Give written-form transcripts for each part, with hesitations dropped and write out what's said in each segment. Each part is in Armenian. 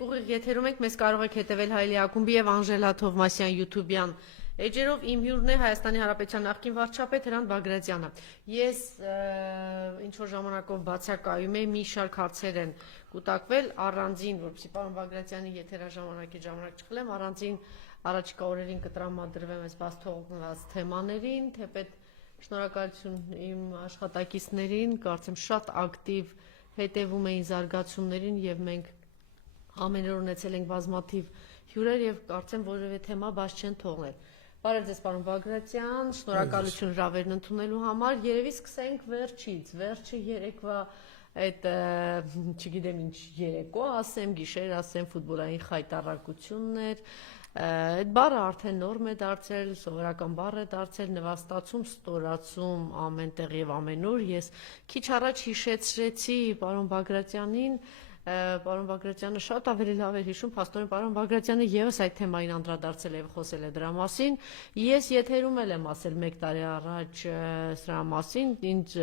մենք ուղիղ եթերում ենք, մեզ կարող եք հետևել Հայելի ակումբի եւ Անժելա Թովմասյան YouTube-յան էջերով, իմ հյուրն է Հայաստանի Հանրապետության նախկին վարչապետ Հրանտ Բագրատյանը։ Ես ինչ որ ժամանակով բացակայում եմ, մի շարք հարցեր են կուտակվել առանձին, որպեսզի պարոն Բագրատյանի եթերաժամանակի ժամանակ չխլեմ, առանձին առաջիկա օրերին կտրամադրվեմ այս բաց թողնված թեմաներին, թեպետ շնորհակալություն իմ աշխատակիցներին, կարծեմ շատ ակտիվ հետևում էին զարգացումներին եւ մենք ամեն օր ունեցել ենք բազմաթիվ հյուրեր եւ կարծեմ որևէ թեմա բաց չեն թողնել։ Բարև ձեզ պարոն Բագրատյան, շնորհակալություն հրավերն ընդունելու համար։ Երևի սկսենք վերջից, վերջը երեկվա այդ չգիտեմ ինչ երեկո ասեմ, գիշեր ասեմ, ֆուտբոլային խայտառակություններ, այդ բառը արդեն նորմ է դարձել, սովորական բառ է դարձել, նվաստացում, ստորացում ամենտեղ եւ ամենուր։ Ես քիչ առաջ հիշեցրեցի պարոն Բագրատյանին, պարոն Բագրատյանը շատ ավելի լավ էր հիշում, փաստորեն պարոն Բագրատյանը եւս այդ թեմային անդրադարձել է եւ խոսել է դրա մասին։ Ես եթերում եմ ասել 1 տարի առաջ սրա մասին, ինձ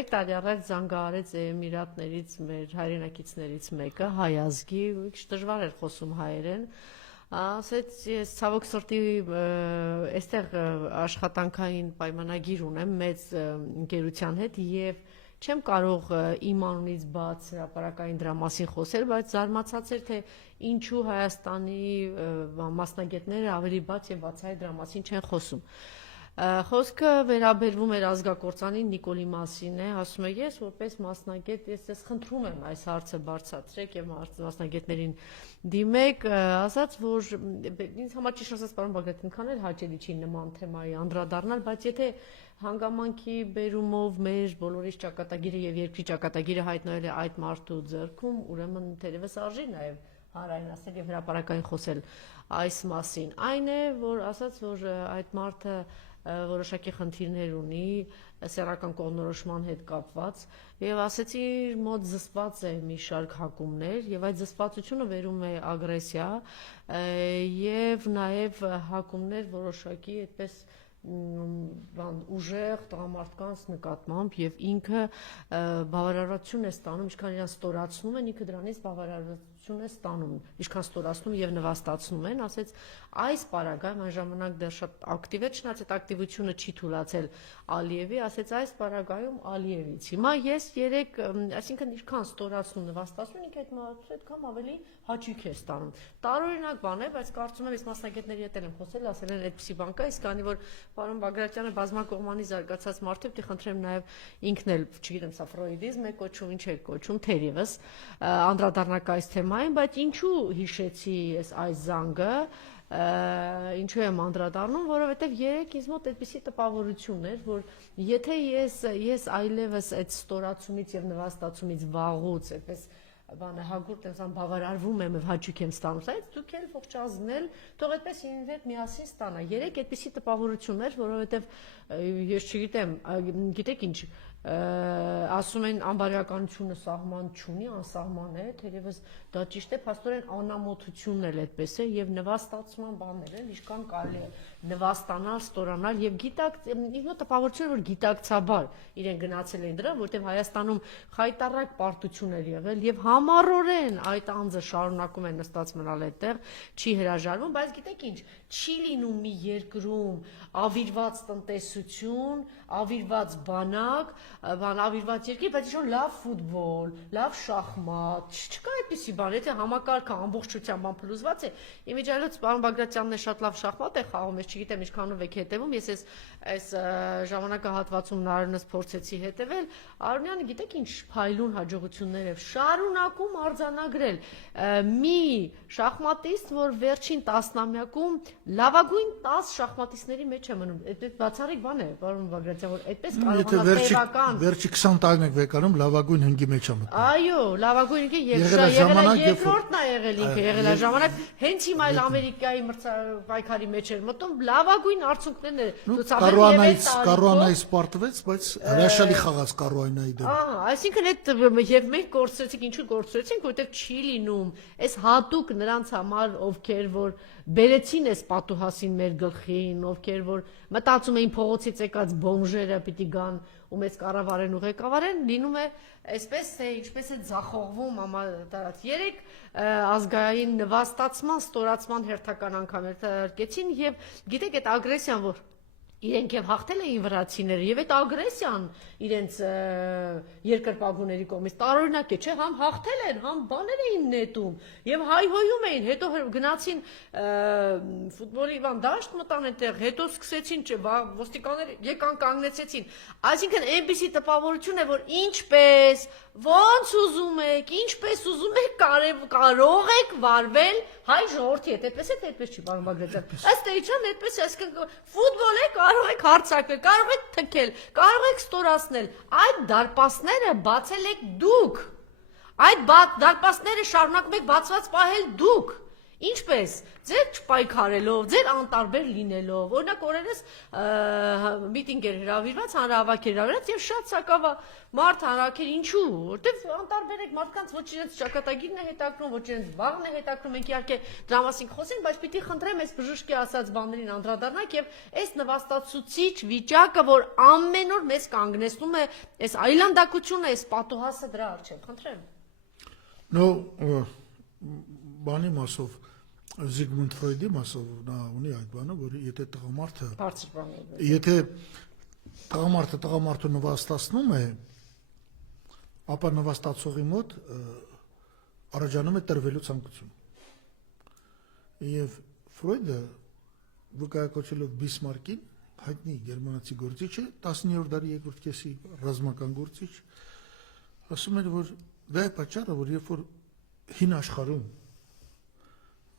1 տարի առաջ զանգահարեց Էմիրատներից մեր հայրենակիցներից մեկը, հայ ազգի, քիչ դժվար էր խոսում հայերեն։ Ասեց ես ցավոք սրտի այստեղ աշխատանքային պայմանագիր ունեմ մեծ ընկերության հետ եւ չեմ կարող իմ անունից բաց հրապարակային դրա մասին խոսել, բայց զարմացած էր թե ինչու Հայաստանի մասնագետները ավելի բաց եւ բացահայտ դրա մասին չեն խոսում։ Խոսքը վերաբերվում էր ազգակործանին Նիկոլի մասին է, ասում է ես որպես մասնագետ ես ձեզ խնդրում եմ այս հարցը բարձրացրեք եւ մասնագետներին դիմեք, ասաց որ ինձ համար ճիշտ ասած պարոն Բագրատյան ինքան էլ հաճելի չի նման թեմայի անդրադառնալ, բայց եթե հանգամանքի բերումով մեր բոլորիս ճակատագիրը եւ երկրի ճակատագիրը հայտնվել է այդ մարդու ձեռքում, ուրեմն թերևս արժի նաեւ հանրային ասել եւ հրապարակային խոսել այս մասին։ Այն է, որ ասաց որ այդ մարդը որոշակի խնդիրներ ունի սեռական կողմնորոշման հետ կապված եւ ասեցի մոտ զսպված է մի շարք հակումներ եւ այդ զսպվածությունը վերում է ագրեսիա եւ նաեւ հակումներ որոշակի այդպես ուժեղ տղամարդկանց նկատմամբ եւ ինքը բավարարություն է ստանում, ինչքան իրան ստորացնում են, ինքը դրանից բավարարություն է ստանում, ինչքան ստորացնում եւ նվաստացնում են, ասեց այս պարագայում այն ժամանակ դեռ շատ ակտիվ էր, չնայած այդ ակտիվությունը չի թույլատրել Ալիևի, ասեց այս պարագայում Ալիևից։ Հիմա ես երեք, այսինքն ինչքան ստորացնում, նվաստացնում, ինքը այդ մարդու այդքան ավելի հաճույք է ստանում։ Տարօրինակ բան է, բայց կարծում եմ այս մասնագետների հետ եմ խոսել, ասել են այդպիսի բան կա, իսկ քանի որ պարոն Բագրատյանը բազմակողմանի զարգացած մարդ է, պիտի խնդրեմ նաև ինքն էլ, չգիտեմ, սա ֆրոիդիզմ է կոչում, ինչ է կոչում, թերևս անդրադառնաք այս թեմային, բայց ինչու հիշեցի ես այս զանգը, ինչու եմ անդրադառնում, որովհետև երեք ինձ մոտ այդպիսի տպավորություն էր, որ եթե ես այլևս այդ ստորացումից եւ նվաստացումից վաղուց այդպես բանը հագուրտ եմ բավարարվում եմ եւ հաճույք եմ ստանում, սա դուք էլ ողջ ազգնել, թող այդպես ինձ հետ միասին ստանա։ Երեք այդպիսի տպավորություն էր, որովհետեւ ես չգիտեմ, գիտեք ինչ, ասում են անբարոյականությունը սահման չունի, անսահման է, թերևս դա ճիշտ է, փաստորեն անամոթությունն էլ այդպես է եւ նվաստացման բաներ են, ինչքան կարելի է նվաստանալ, ստորանալ եւ գիտակ, ինձ մոտ տպավորություն որ գիտակցաբար իրեն գնացել են դրա, որտեղ Հայաստանում խայտառակ պարտություն էր եղել եւ համառորեն այդ անձը շարունակում է նստած մնալ այդտեղ, չի հրաժարվում, բայց գիտեք ինչ, չի լինում մի երկրում ավիրված տնտեսություն, ավիրված բանակ, ավիրված երկիր, բայց ինչ-որ լավ ֆուտբոլ, լավ շախմատ, չկա այդպիսի բան, եթե համակարգը ամբողջությամբ փլուզված է, իմիջիայլոց պարոն Բագրատյանն է շատ լավ շախմատ է խաղում, ես չգիտեմ ինչքանով եք հետևում, ես այս ժամանակահատվածում նարնս փորձեցի հետևել, Արոնյանը գիտեք ինչ փայլուն հաջողություններ է շարունակում արձանագրել, մի շախմատիստ, որ վերջին տասնամյակում լավագույն 10 շախմատիստների մեջ է մնում, այդ բացառիկ բան է, պարոն Բագրատյան, որ այդպես կարողանա տեղական վերջի 20 տարին վեկանում լավագույն հնգի մեջ է մտնում։ Այո, լավագույն ինքը երկրորդն է եղել ինքը, եղել է ժամանակ, հենց հիմա այլ Ամերիկայի պայքարի մեջ էր մտնում, լավագույն արդյունքներն է ցուցաբերել եւ Կարուանայից պարտվեց, բայց հրաշալի խաղաց Կարուանայի դեմ։ Ահա, այսինքն այդ եւ մենք կորցրեցինք, ինչու կորցրեցինք, որովհետեւ չի լինում, այս հատուկ նրանց համար, ովքեր որ բերեցին այս պատուհասին մեր գլխին, ովքեր որ մտածում էին փողոցից եկած բոմժերը պիտի գան ու մեծ կառավարեն ու ղեկավարեն, լինում է այսպես թե ինչպես է ձախողվում համատարած 3 ազգային նվաստացման, ստորացման հերթական անգամ հերթարկեցին եւ գիտեք այդ ագրեսիան, որ իրենք եւ հաղթել էին վրացիները եւ այդ ագրեսիան իրենց երկրպագուների կողմից տարօրինակ է, չէ՞, համ հաղթել են, համ բաներ էին նետում եւ հայհոյում էին, հետո գնացին ֆուտբոլի դաշտ մտան այդտեղ, հետո սկսեցին ոստիկանները եկան կանգնեցեցին, այսինքն այնպիսի տպավորություն է, որ ինչպես ոնց ուզում եք, ինչպես ուզում եք կարող եք վարվել հայ ժողովրդի հետ, այդպես է թե այդպես չի, պարոն Բագրատյան, ըստ էության այդպես է, այսինքն ֆուտբոլ է, կարող եք հարձակվել, կարող եք թքել, կարող եք ստորացնել, այդ դարպասները բացել եք դուք, այդ դարպասները շարունակում եք բացված պահել դուք, ինչպես, ձեր չպայքարելով, ձեր անտարբեր լինելով, օրինակ օրերս միտինգ էր հրավիրված, հանրահավաք էր հրավիրված եւ շատ սակավա մարդ հանրաքեր, ինչու, որտեվ անտարբեր եք, մարդկանց ոչ իրենց ճակատագիրն է հետաքրում, ոչ իրենց վաղն է հետաքրում, մենք իհարկե դրա մասին խոսենք, բայց պիտի խնդրեմ այս բժշկի ասած բաներին անդրադառնանք եւ այս նվաստացուցիչ վիճակը, որ ամեն օր մեզ կանգնեցնում է, այս այլանդակությունը, այս պատոհասը դրա առջև, խնդրեմ։ No, բանի մասով Զիգմունդ Ֆրոյդի մասով նա ունի այդ բանը, որ եթե տղամարդը Բարձր բան է։ Եթե տղամարդը նվաստացնում է, ապա նվաստացողի մոտ առաջանում է տրվելու ցանկություն։ Եվ Ֆրոյդը վկայակոչելով Բիսմարկին, հայտնի գերմանացի գործիչ է, 19-րդ դարի երկրորդ կեսի ռազմական գործիչ, ասում էր, որ դա է պատճառը, որ երբ որ հին աշխարհում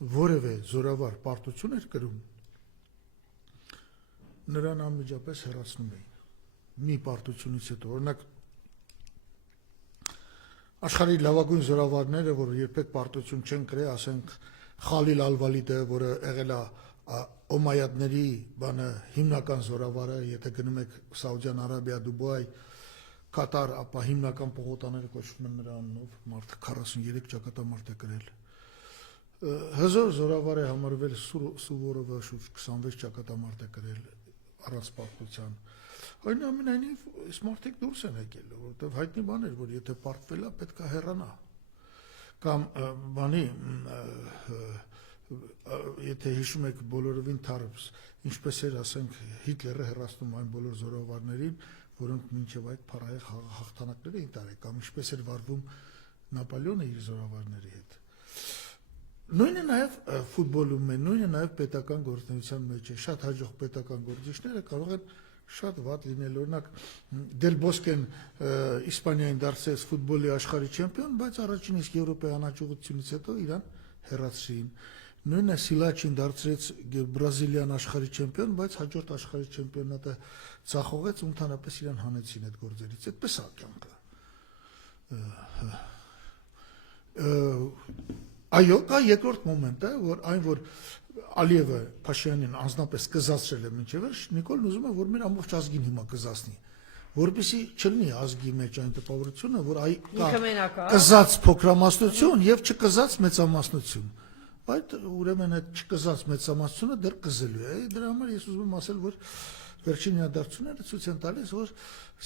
որևէ զորավար պարտություն էր կրում, նրան անմիջապես հեռացնում էին մի պարտությունից հետո, օրինակ աշխարհի լավագույն զորավարները, որ երբեք պարտություն չեն կրել, ասենք Խալիլ Ալ-Վալիդը, որը եղել է Օմայադների բանը հիմնական զորավարը, եթե գնում եք Սաուդյան Արաբիա, Դուբայ, Կատար, ապա հիմնական պողոտաները կոչվում են նրա անունով, մարդը 43 ճակատամարտ է կրել։ Հզոր զորավար է համարվել Սուվորովը, շուրջ 26 ճակատամարտ է կրել առանց պարտության։ Այնուամենայնիվ, այս մարդիկ դուրս են եկել, որովհետև հայտնի բան էր, որ եթե պարտվել է, պետք է հեռանա։ Կամ բանի, եթե հիշում եք բոլորովին թարս, ինչպես էր, ասենք, Հիտլերը հեռացնում այն բոլոր զորավարներին, որոնք մինչև այդ փառահեղ հաղթանակներ էին տարել, կամ ինչպես էր վարվում Նապոլեոնը իր զորավարների հետ։ Նույնը նաև ֆուտբոլում է, նույնը նաև պետական գործունեության մեջ է, շատ հաջող պետական գործիչները կարող են շատ վատ լինել, օրինակ Դել Բոսկեն Իսպանիային դարձրեց ֆուտբոլի աշխարհի չեմպիոն, բայց առաջին իսկ եվրոպական հաջողությունից հետո իրան հեռացրին։ Նույնը Սիլաչին դարձրեց Բրազիլիան աշխարհի չեմպիոն, բայց հաջորդ աշխարհի չեմպիոնատը ցախողեց ու ընդհանրապես իրան հանեցին այդ գործերից։ Այդպես է կյանքը։ Այո, կա երկրորդ մոմենտը, որ այն որ Ալիևը Փաշինյանին անձնապես կզացրել է մինչև վերջ, Նիկոլն ուզում է, որ մեր ամբողջ ազգին հիմա կզացնի, որպեսզի չլինի ազգի մեջ այն տպավորությունը, որ այ կա կզած փոքրամասնություն եւ չկզած մեծամասնություն։ Այդ ուրեմն այդ չկզած մեծամասնությունը դեռ կզելու է։ Դրա համար ես ուզում եմ ասել, որ վերջին իրադարձությունները ցույց են տալիս, որ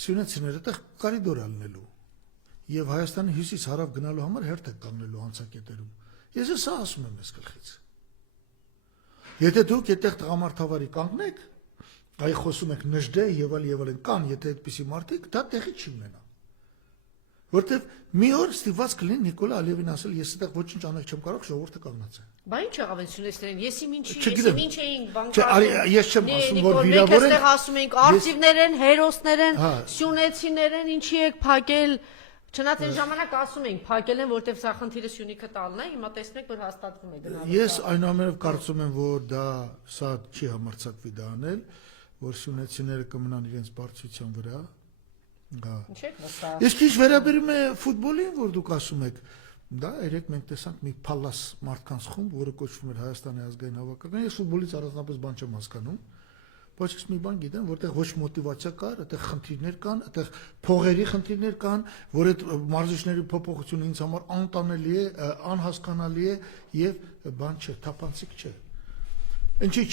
սյունեցիները այդտեղ կարիդոր ալնելու եւ Հայաստանի հյուսիս հարավ գնալու համար հերթ է կանգնելու անցակետերում։ Ես սա ասում եմ ես գլխից։ Եթե դուք այդտեղ տղամարդավարի կանգնեք, այ խոսում եք նժդե եւ այլն կան, եթե այդպիսի մարդիկ, դա տեղի չի ունենա։ Որտեւ մի օր ստիպված կլինի Նիկոլա Ալիևին ասել, ես այդտեղ ոչինչ անել չեմ կարող, ժողովուրդը կանգնած է։ Բա ինչ եղավ այն սյունեցիներին, եսի ինչ էին բանկարը։ Ես չեմ ասում, որ վիրավոր են։ Մենք այստեղ ասում ենք արտիվներ են, հերոսներ են, սյունեցիներ են, ինչի եք փակել։ Չնայած այն ժամանակ ասում էինք փակել են, որտեվ սա խնդիրը Սյունիքը տալն է, հիմա տեսնում եք, որ հաստատվում է գնալու։ Ես այնուամենայնիվ կարծում եմ, որ դա սա չի համարձակվի դա անել, որ սյունեցիները կմնան իրենց բարձրության վրա։ Ինչ եք վստահ։ Իսկ ինչ վերաբերում է ֆուտբոլին, որ դուք ասում եք, դա երեք մենք տեսանք մի փալաս մարդկանց խումբ, որը կոչվում էր Հայաստանի ազգային հավաքական։ Ես ֆուտբոլից առանձնապես բան չեմ հասկանում։ Բայց ես մի բան գիտեմ, որտեղ ոչ մոտիվացիա կար, այդտեղ խնդիրներ կան, այդտեղ փողերի խնդիրներ կան, որ այդ մարզիչների փոփոխությունը ինձ համար անտանելի է, անհասկանալի է եւ բան չէ, թափանցիկ չէ։ Ինչի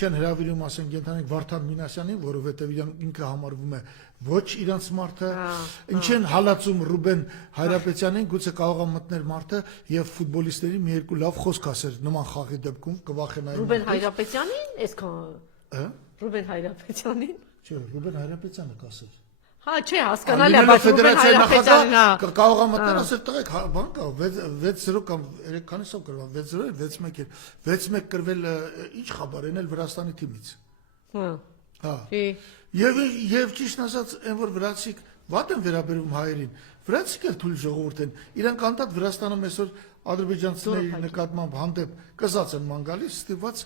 չեն հրավիրում ասեն կենթանիկ Վարդան Մինասյանին, որովհետև ինքը համարվում է ոչ իրանց մարդը, ինչ են հալածում Ռուբեն Հայրապետյանին, գուցե կարող է մտնել մարդը եւ ֆուտբոլիստների մի երկու լավ խոսք ասել նման խաղի դեպքում կվախենային։ Ռուբեն Հայրապետյանին, այսքան։ Ռուբեն Հայրապետյանին։ Չէ, Ռուբեն Հայրապետյանը կասել։ Հա, չէ, հասկանալի է, բայց Ռուբեն Հայրապետյանին, հա։ Կարող է մտնել ասել տղեկ, բան կա, 6-0 կամ 3 քանիսով կրվել, 6-0, 6-1 էր, 6-1 կրվել ինչ խաբար են էլ Վրաստանի թիմից։ Հա։ Եվ ճիշտ ասած, այն որ վրացիք վատ են վերաբերում հայերին, վրացիք էլ թույլ ժողովուրդ են, իրանք անդադ Վրաստանում այսօր ադրբեջանցիների նկատմամբ հանդեպ կզած են ման գալիս, ստիպված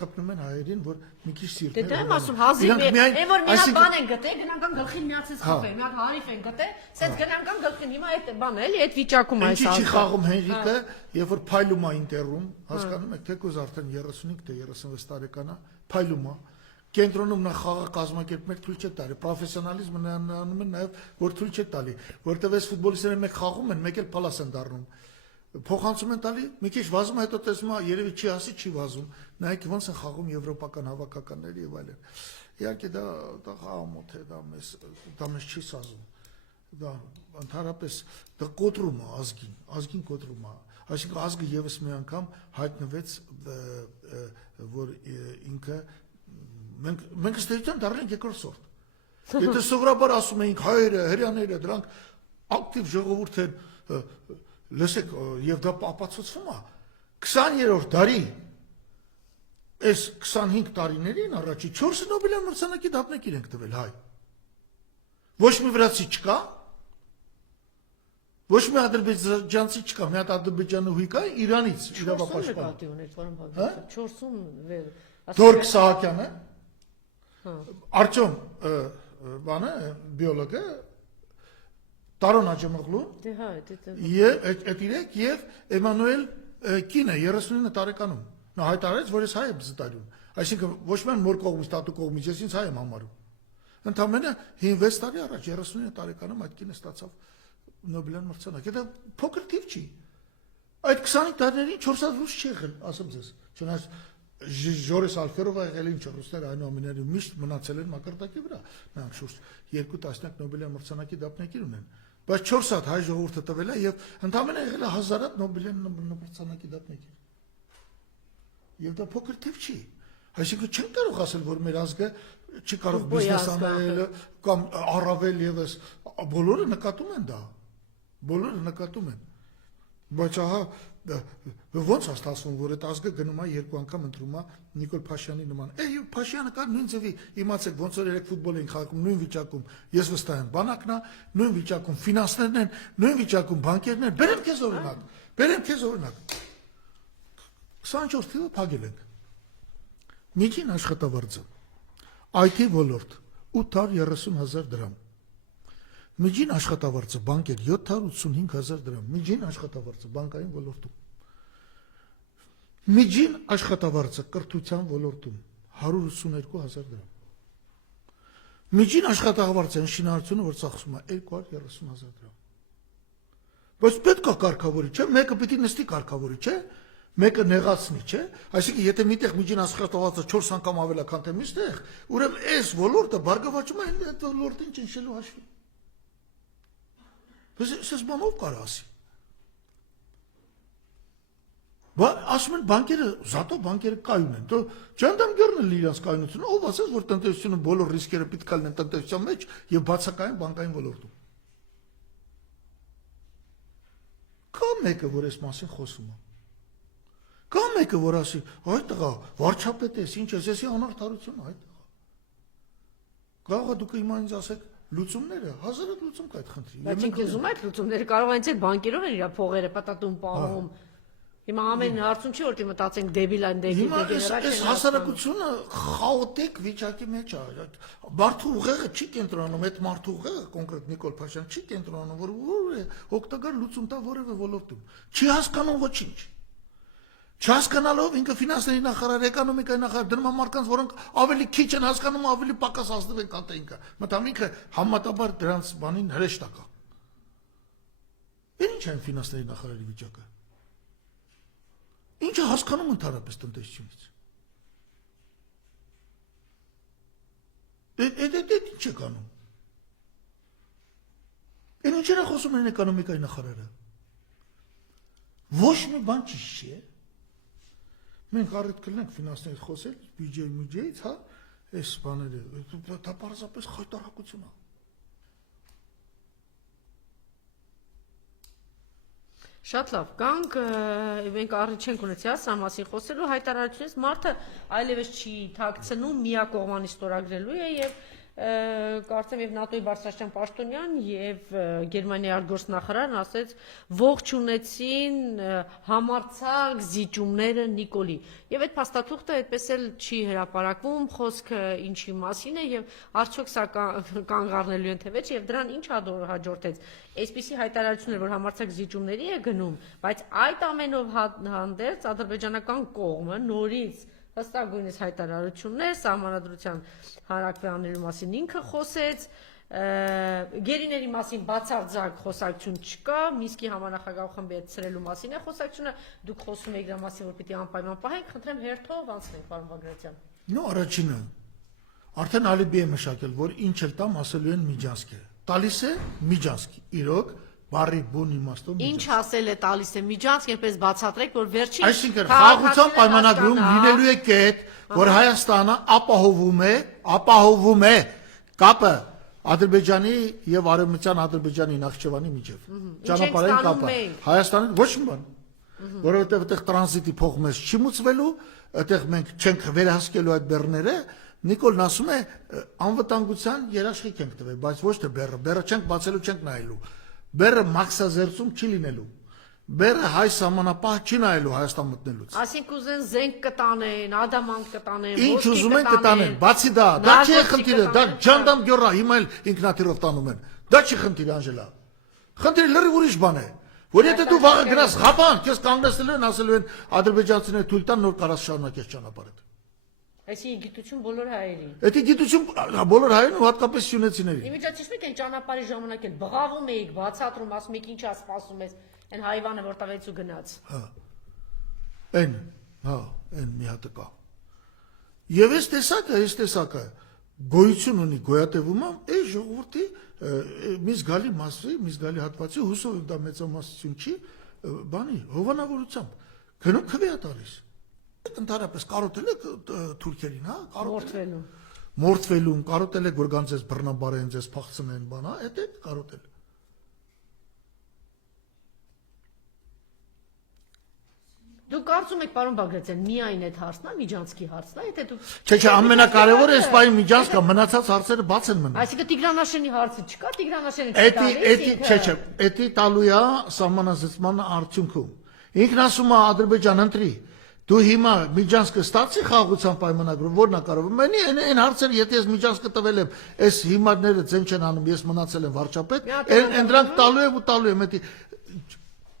կապնում են հայերին, որ մի քիչ սիրտներ։ Դե եմ ասում, հազիվ է, որ մի հատ բան են գտել, գնանքան գլխին միացած խփել, մի հատ հարիվ են գտել, սենց գնանքան գլխին, հիմա այդ բանը էլի, այդ վիճակում այս Ինչի չի խաղում Հենրիկը, երբ որ փայլում է ինտերում, հասկանում եք, թեկուզ արդեն 35 թե 36 տարեկան է, փայլում է։ Կենտրոնում նա խաղը կազմակերպել թույլ չէ տալի, պրոֆեսիոնալիզմը նրան անում են նաև որ թույլ չէ տալի, որտեղ այս ֆուտբոլիստները մեկ խաղում են, մեկ էլ պալաս են դառնում։ Փոխանցում են տալի, մի քիչ վազում է, հետո տեսնում է, երևի չի ասի, չի վազում։ Նայեք ոնց են խաղում եվրոպական հավաքականների եւ այլն։ Իհարկե դա խաղամոթ է, դա մեզ չի սազում։ Դա ընդհանրապես դա կոտրում է ազգին կոտրում է։ Այսինքն ազգը եւս մի անգամ հայտնվեց, որ ինքը մենք ստեյցան դառնանք երկրորդ։ Եթե սովորաբար ասում էինք հայերը, հрьяաները, դրանք ակտիվ ժողովուրդ են, լսեք, եւ դա ապացուցվում է 20-րդ դարի այս 25 տարիներին առաջի 4 Նոբելյան մրցանակի դափնեկիր ենք տվել հայ։ Ոչ մի վրացի չկա, ոչ մի ադրբեջանցի չկա, մի հատ ադրբեջանուհի կա Իրանից, իրավապաշտպան։ 4-ում վեր։ Դորկ Սահակյանը, Արտյոմ բանը բիոլոգը, Տարոն Աջամաղլուն, դե հա, այդ իրեք եւ Էմանուել կինը 39 տարեկանում։ Նա հայտարարեց, որ ես հայ եմ զտարյուն։ Այսինքն ոչ միայն մոր կողմից, տատու կողմից, ես ինձ հայ եմ համարում։ Ընդամենը 5-6 տարի առաջ 39 տարեկանում այդ կինը ստացավ Նոբելյան մրցանակ։ Դա փոքր թիվ չի։ Այդ 25 տարիներին 400 ռուս չի եղել, ասեմ ձեզ։ Չնայած Ժորես Ալֆերովը եղել ինչ ռուսները այնուամենայնիվ միշտ մնացել են մակարդակի վրա։ Նրանք շուրջ 2 տասնյակ Նոբելյան մրցանակի դափնեկիր ունեն։ Բայց 4 հատ հայ ժողովուրդը տվել է եւ ընդամենը եղել է 1000 հատ Նոբելյան մրցանակի դափնեկիր։ Եվ դա փոքր թիվ չի։ Այսինքն չեն կարող ասել, որ մեր ազգը չի կարող բիզնես անել կամ առավել եւս բոլորը նկատում են դա։ Բոլորը նկատում են։ Բայց ահա ոնց է ստացվում, որ այդ ազգը գնում է երկու անգամ ընտրում է Նիկոլ Փաշյանի նման։ Այ Փաշյանը կար նույն ձևի, իմացեք ոնց որ երեք ֆուտբոլ են խաղում, նույն վիճակում։ Ես վստահ եմ, բանակն է, նույն վիճակում ֆինանսներն են, նույն վիճակում բանկերն են։ Բերեմ քեզ օրինակ։ 24 թիվը փակել ենք։ Միջին աշխատավարձը IT ոլորտ 830,000 դրամ։ Միջին աշխատավարձը բանկեր 785,000 դրամ։ Միջին աշխատավարձը բանկային ոլորտում։ Միջին աշխատավարձը կրթության ոլորտում 182,000 դրամ։ Միջին աշխատավարձը շինարարությունը որ ծախսում է 230,000 դրամ։ Բայց պետք է կարգավորի, չէ՞, մեկը պիտի նստի կարգավորի, չէ՞։ Մեկը նեղացնի, չէ՞։ Այսինքն եթե միտեղ միջին աշխատավարձը 4 անգամ ավել է, քան թե մյուստեղ, ուրեմն այս ոլորտը բարգավաճում է այդ ոլորտին ճնշելու հաշվին։ Ես բանով կարող ասի։ Ասում են բանկերը, զատո բանկերը կայուն են։ Դու չանդամ գերնել իրանց կայունությունը, ով ասես, որ տնտեսությունը բոլոր ռիսկերը պետք է լինեն տնտեսության մեջ եւ բացակայեն բանկային ոլորտում։ Կա մեկը, որ այս մասին խոսում է։ Կա մեկը, որ ասի, այ տղա, վարչապետ ես, ինչ ես, եսի անարդարություն, այ տղա։ Կարող է դուք հիմա ինձ ասեք լուծումները, 1000 լուծում կա այդ խնդրի։ Բայց ինքը ուզում է այդ լուծումները, կարող են այդ բանկերով են իր փողերը պատատում պահում։ Հիմա ամեն հարցում չի որ մտածենք դեբիլ են դեբիլ դեգեներացիա։ Այս հասարակությունը խաոտիկ վիճակի մեջ է։ Մարդու ուղեղը չի կենտրոնում, այդ մարդու ուղեղը կոնկրետ Նիկոլ Փաշյան չի կենտրոնում, որ օգտակար լուծում տա որևէ ոլորտում։ Չի հասկանում ոչինչ։ Չհասկանալով ինքը ֆինանսների նախարար, էկոնոմիկայի նախարար, դնում է մարդկանց, որոնք ավելի քիչ են հասկանում, ավելի պակաս հասնում են քան թե ինքը։ Մտամ ինքը համատաբար դրանց բանին հրեշտակ է։ Ինչ է ֆինանսների նախարարի վիճակը։ Ինչ է հասկանում ընդհանրապես տնտեսությունից։ ի՞նչ եք անում։ Այն ինչեր է խոսում են էկոնոմիկայի նախարարը։ Ոչ մի բան ճիշտ չի։ Մենք առիթ կլինենք ֆինանսներից խոսել, բյուջեից, հա, այս բաները, դա պարզապես խայտարակություն է։ Շատ լավ, կանք մենք առիթ չենք ունեցել սա մասին խոսելու հայտարարությունից մարդը այլևս չի թաքցնում միակողմանի ստորագրելու է եւ կարծեմ եւ ՆԱՏՕ-ի բարձրաստիճան պաշտոնյան եւ Գերմանիայի արտգործնախարարն ասեց ողջունեցին համարձակ զիջումները Նիկոլի եւ այդ փաստաթուղթը այդպես էլ չի հրապարակվում խոսքը ինչի մասին է եւ արդյոք սա կանգ առնելու են թե ոչ եւ դրան ինչ հաջորդեց այսպիսի հայտարարություններ որ համարձակ զիջումների է գնում բայց այդ ամենով հանդերձ ադրբեջանական կողմը նորից հստակույնս հայտարարություններ սահմանադրության հարակվյանելու մասին ինքը խոսեց գերիների մասին բացարձակ խոսակցություն չկա Միսկի համանախագահ խմբի հետ ցրելու մասին է խոսակցությունը դուք խոսում եք դրա մասին որ պիտի անպայման պահենք խնդրեմ հերթով անցնենք պարոն Բագրատյան նո առաջինը արդեն ալիբի է մշակել որ ինչ էլ տամ ասելու են Միջանսկը տալիս է Միջանսկի իրոք Բարի բուն իմաստով Ինչ ասել է տալիս է Միջանսկ, այնպես բացատրեք, որ վերջին Այսինքն խաղաղության պայմանագրում լինելու է կետ, որ Հայաստանը ապահովում է կապը Ադրբեջանի եւ Արևմտյան Ադրբեջանի Նախիջևանի միջև։ Ճանապարհային կապը Հայաստանի ոչ մի բան, որովհետեւ այդտեղ տրանզիտի փող մեզ չի մուծվելու, այդտեղ մենք չենք վերահսկելու այդ բեռները, Նիկոլն ասում է անվտանգության երաշխիք ենք տվել, բայց ոչ թե բեռը չենք բացելու, չենք նայելու։ Բերը մաքսազերծում չի լինելու։ Բերը հայ սահմանապահ չի նայելու Հայաստան մտնելուց։ Այսինքն ուզեն զենք կտանեն, ադամանտ կտանեն, Ինչ ուզում են կտանեն, բացի դա չի խնդիրը, դա ջանդամ գյորա, հիմա էլ ինքնաթիռով տանում են։ Դա չի խնդիրը, Անժելա։ Խնդիրը լրիվ ուրիշ բան է։ Որ եթե դու վաղը գնաս Ղափան, քեզ կանգնեցնելու են, ասելու են ադրբեջանցիները թույլ տան նոր կարաս շարունակես ճանապարհը։ Այսինքն գիտություն բոլոր հայերին։ Դա գիտություն բոլոր հայերին ու հատկապես սյունեցիներին։ Իմիջիացիչ մեկ են ճանապարհի ժամանակ էլ բղավում էիք, բացատրում, ասում եք ինչա սպասում ես, այն հայվանը որտեղից ու գնաց։ Հա։ Այն մի հատ կա։ Եվ այս տեսակը գոյություն ունի գոյատևումը, այս ժողովրդի մի զգալի մասի, մի զգալի հատվածի հուսով դա մեծամասնություն չի, բանի հովանավորությամբ գնում քվեա տալիս։ Ընդհանրապես կարոտել եք թուրքերին, հա, մորթվելուն, կարոտել եք որ գանձ ես բռնաբարեն, ձեզ փախցնեն, բան, հա, այդ է կարոտել։ Դուք կարծում եք պարոն Բագրատյան, միայն այդ հարցն է, Միջանսկի հարցն է, եթե դուք Չէ, ամենակարևորը այս բանի Միջանսկը մնացած հարցերը բաց են մնում։ Այսինքն Տիգրանաշենի հարցը չկա, Տիգրանաշենը չտալիս։ Չէ, էդի տալու է սահմանազատման արդյունքում։ Ինքն ասում է Ադրբեջան ընտրի։ Դու հիմա Միջանսկը ստացի խաղաղության պայմանագրում, որն է կարող։ Մենի այն հարցերը, եթե ես Միջանսկը տվել եմ, այս հիմարները ձեն չեն անում, ես մնացել եմ վարչապետ, այն դրանք տալու եմ, էդի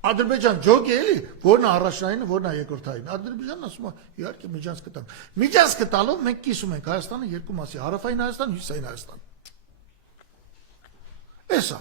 Ադրբեջան ջոգ է էլի, որն է առաջնային, որն է երկրորդային։ Ադրբեջանն ասում է, իհարկե Միջանսկը տան։ Միջանսկը տալով մենք կիսում ենք Հայաստանը երկու մասի, հարավային Հայաստան, հյուսիսային Հայաստան։ Էսա։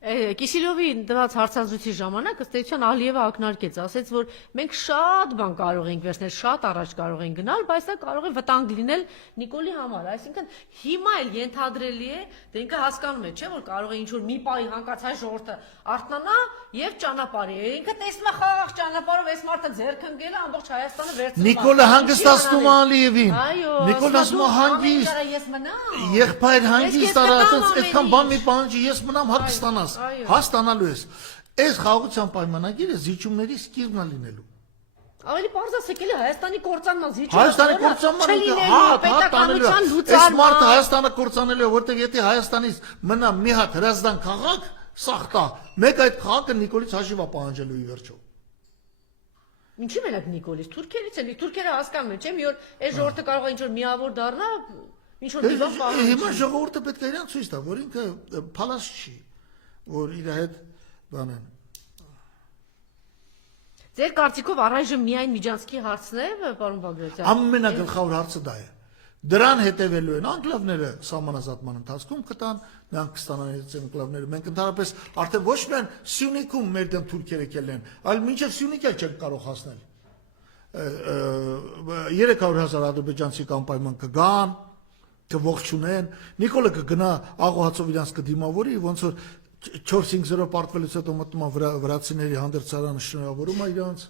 Կիսիլովի դրած հարցազրույցի ժամանակ ըստ էության Ալիևը ակնարկեց, ասեց, որ մենք շատ բան կարող ենք վերցնել, շատ առաջ կարող ենք գնալ, բայց դա կարող է վտանգ լինել Նիկոլի համար։ Այսինքն հիմա էլ ենթադրելի է, դե ինքը հասկանում է, չէ՞, որ կարող է ինչ-որ մի պահի հանկարծ հայ ժողովուրդը արթնանա եւ ճանապարհի։ Ինքը տեսնում է խաղաղ ճանապարհով այս մարդը ձեռք ընկել է ամբողջ Հայաստանը վերցնում։ Նիկոլը հանգստացնում է Ալիևին։ Այո, Նիկոլն ասում է հանգիստ։ Ես մնամ։ Եղբայր հանգիստ արած, այդքան բան մի պահանջի, ես մնամ հարկ ստանաս։ Հաստանալու ես։ Այս խաղաղության պայմանագիրը զիջումների սկիզբն է լինելու։ Ավելի պարզ ասեք, էլի Հայաստանի կործանման զիջումը։ Հայաստանի կործանման պետականության լուծարման։ Այս մարդը Հայաստանը կործանելու է, որտեղ եթե Հայաստանից մնա մի հատ հրազդան քաղաք, սախտա, մեկ այդ քաղաքը Նիկոլից հաշիվ է պահանջելու ի վերջո։ Ինչի՞ մենակ Նիկոլից, թուրքերից են, թուրքերը հասկանում են, չէ՞, մի օր այս ժողովուրդը կարող է ինչ-որ միավոր դառնա, ինչ-որ մի բան պահանջի։ Հիմա ժողովուրդը պետք է իրան ցույց տա, որ ինքը փալաս չի, որ իր հետ բան են։ Ձեր կարծիքով առայժմ միայն Միջանսկի հարցն է, պարոն Բագրատյան։ Ամենագլխավոր հարցը դա է։ Դրան հետևելու են անկլավները սահմանազատման ընթացքում կտան, նրանք կստանան այդ անկլավները։ Մենք ընդհանրապես արդեն ոչ միայն Սյունիքում մեր դեմ թուրքերը կելեն, այլ մինչև Սյունիք էլ չեն կարող հասնել։ 300,000 ադրբեջանցի կանպայման կգան, կողջունեն, Նիկոլը կգնա Աղոհացով իրանց կդիմավորի, ոնց որ 4-5-0 պարտվելուց հետո մտնում է վրացիների հանդերձարանը շնորհավորում է իրանց,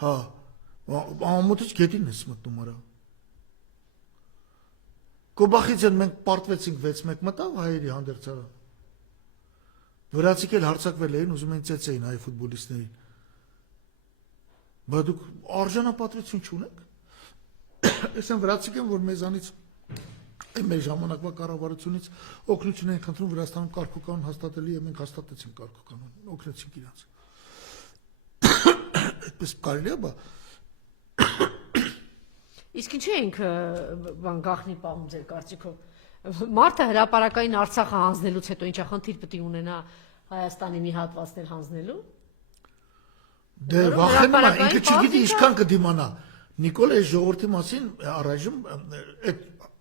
հա, ամոթից գետին ես մտնում արա։ Կոբախից են մենք պարտվեցինք 6-1 մտավ հայերի հանդերձարան։ Վրացիք էլ հարձակվել էին, ուզում էին ծեծեին հայ ֆուտբոլիստներին։ Բայց դուք արժանապատվություն չունեք։ Այս են վրացիք են, որ մեզանից մեր ժամանակվա կառավարությունից օգնություն են խնդրում Վրաստանում կարգուկանոն հաստատելի է, մենք հաստատեցինք կարգուկանոն, օգնեցինք իրանց։ Այդպես կարելի է, բա Իսկ ինչու ենք բան գախնի պահում ձեր կարծիքով։ Մարդը հրապարակային Արցախը հանձնելուց հետո ինչա խնդիր պետք է ունենա Հայաստանի մի հատվածներ հանձնելու։ Դե վախենում է, ինքը չգիտի ինչքան կդիմանա։ Նիկոլ այս ժողովրդի մասին առայժմ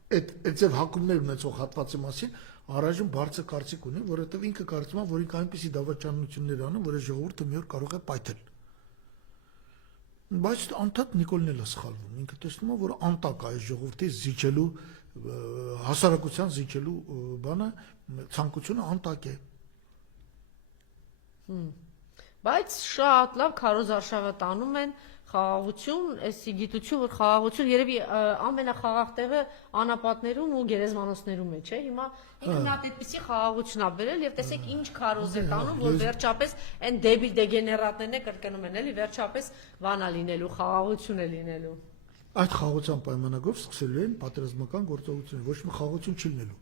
այդ ձև հակումներ ունեցող հատվածի մասին առայժմ բարձր կարծիք ունի, որովհետև ինքը կարծում է, որ ինքը այնպիսի դավաճանություններ անում, որ ժողովուրդը մի օր կարող է պայթել։ Բայց անդադ Նիկոլն էլ է սխալվում։ Ինքը տեսնում է, որ անտակ է այս ժողովրդի զիջելու հասարակության զիջելու բանը ցանկությունը անտակ է։ Բայց շատ լավ քարոզ արշավը տանում են խաղաղություն, էսի գիտություն, որ խաղաղություն երևի ամենախաղաղ տեղը անապատներում ու գերեզմանոցներում է, չէ՞։ Հիմա ինքը նա այդպեսի խաղաղություն ա բերել եւ տեսեք ինչ քարոզ է տանում, որ վերջապես այն դեբիլ դեգեներատներն է կրկնում են, էլի վերջապես վանա լինելու, խաղաղություն է լինելու։ Այդ խաղաղության պայմանագրով սկսելու են պատերազմական գործողություններ, ոչ մի խաղաղություն չի լինելու։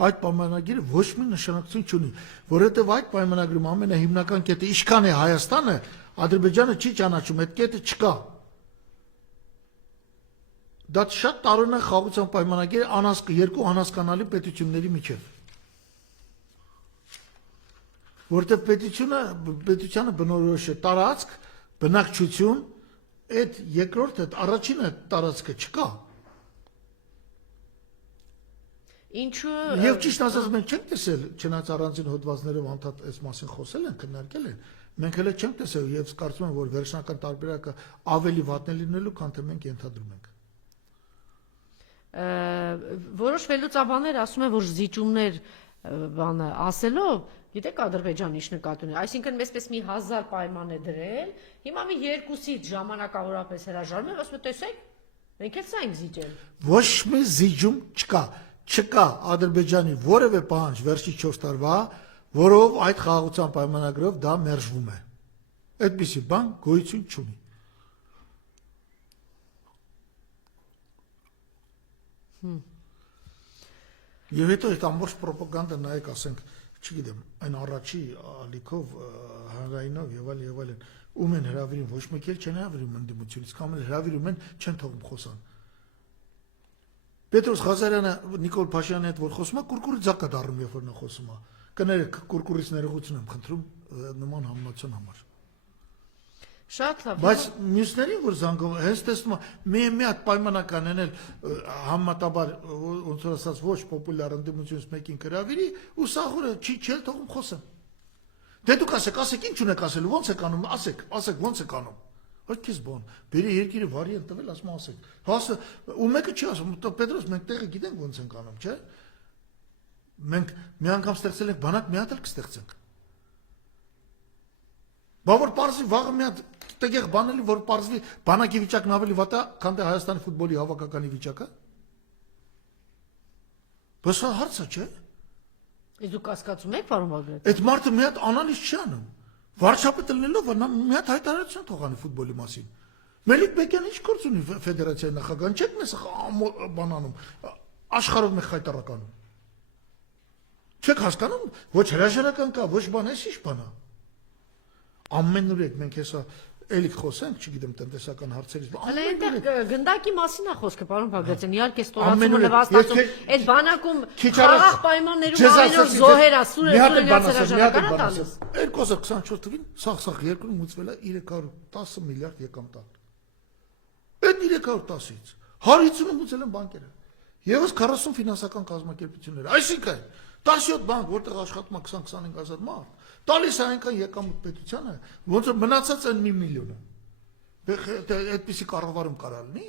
Այդ պայմանագիրը ոչ մի նշանակություն չունի, որովհետև այդ պայմանագրում ամենահիմնական կետը ինչքան է Հայաստանը, Ադրբեջանը չի ճանաչում, այդ կետը չկա։ Դա շատ տարօրինակ խաղաղության պայմանագիր երկու անհասկանալի պետությունների միջև։ Որտեղ պետությանը բնորոշ է տարածք, բնակչություն, այդ երկրորդը, առաջինը տարածքը չկա։ Ինչու Եվ ճիշտ ասած մենք չենք տեսել, չնայած առանձին հոդվածներով անդադ այս մասին խոսել են, քննարկել են, մենք հենց չենք տեսել եւ կարծում եմ, որ վերջնական տարբերակը ավելի վատն է լինելու, քան թե մենք ենթադրում ենք։ Որոշ վերլուծաբաններ ասում են, որ զիջումներ բանը ասելով, գիտեք Ադրբեջանը ինչ նկատի ունի, այսինքն մեզպես մի 1000 պայման է դրել, հիմա մի 2-ից ժամանակավորապես հրաժարվում է, ասում է, տեսեք, մենք էլ սա ենք զիջել։ Ոչ մի զիջում չկա։ Չկա Ադրբեջանի որևէ պահանջ վերջի 4 տարվա, որով այդ խաղաղության պայմանագրով դա մերժվում է։ Այդպիսի բան գոյություն չունի։ Եվ հետո այդ ամբողջ ռոպագանդը նայեք, ասենք, չգիտեմ, այն առաջի ալիքով, հանրայինով եւ այլն, ում են հրավիրում, ոչ մեկ էլ չեն հրավիրում ընդդիմությունից, կամ էլ հրավիրում են, չեն թողում խոսան։ Պետրոս Ղազարյանը Նիկոլ Փաշյանի հետ որ խոսում է, կուրկուրի ձակ է դառնում, երբ որ նա խոսում է։ Կներեք, կուրկուրից ներողություն եմ խնդրում նման համացան համար։ Շատ լավ։ Բայց մյուսներին որ զանգում, հենց տեսնում եմ, մի հատ պայմանական են համատաբար, ոնց որ ասած, ոչ պոպուլյար ընդդիմությունից մեկին հրավիրի, ու սախուրը չի թողում խոսեն։ Դե դուք ասեք, ինչ ունեք ասելու, ո՞նց եք անում, ասեք, ո՞նց եք անում։ Ոչ բան, բերի երկիրը վարի են տվել, ասում ասեք։ Հասը ու մեկը չի ասում, Պետրոս, մենք տեղը գիտենք ոնց ենք անում, չէ՞։ Մենք մի անգամ ստեղծել ենք բանակ, մի հատ էլ կստեղծենք։ Բա որ պարզվի վաղը մի հատ տեղ բանելի, որ պարզվի բանակի վիճակն ավելի վատ է, քան թե Հայաստանի ֆուտբոլի հավաքականի վիճակը։ Բայց սա հարց է, չէ՞։ Իսկ դուք կասկածում եք, պարոն Բագրատ։ Այդ մարդը մի հատ անալիզ չի անում։ Վարչապետը լինելով նա մի հատ հայտարարություն թողանի ֆուտբոլի մասին։ Մելիք Բեկյանը ինչ գործ ունի ֆեդերացիայի նախագահան, չեք մեզ բանանում, աշխարհով մեկ հայտարարանում։ Չեք հասկանում, ոչ հրաժարական կա, ոչ բան, էս ինչ բան է։ Ամեն ուրեք մենք հեսա էլի խոսենք, չգիտեմ, տնտեսական հարցերից։ Հələ այնտեղ գնդակի մասին է խոսքը, պարոն Բագրատյան, իհարկե ստորացումը նվաստացում, այդ բանակում խաղաղ պայմաններում ամեն օր զոհեր է, սուրենյաց հրաժարական է տալիս։ 2024 թվին սաղ երկրում մուծվել է 310 միլիարդ եկամտան։ Այդ 310-ից 150-ը մուծել են բանկերը։ Եվս 40 ֆինանսական կազմակերպություններ։ Այսինքն 17 բանկ, որտեղ աշխատում է 20-25,000 մարդ, տալիս է այնքան եկամուտ պետությանը, ոնց որ մնացած են 1 միլիոնը։ Այդպիսի կառավարում կարա լինի։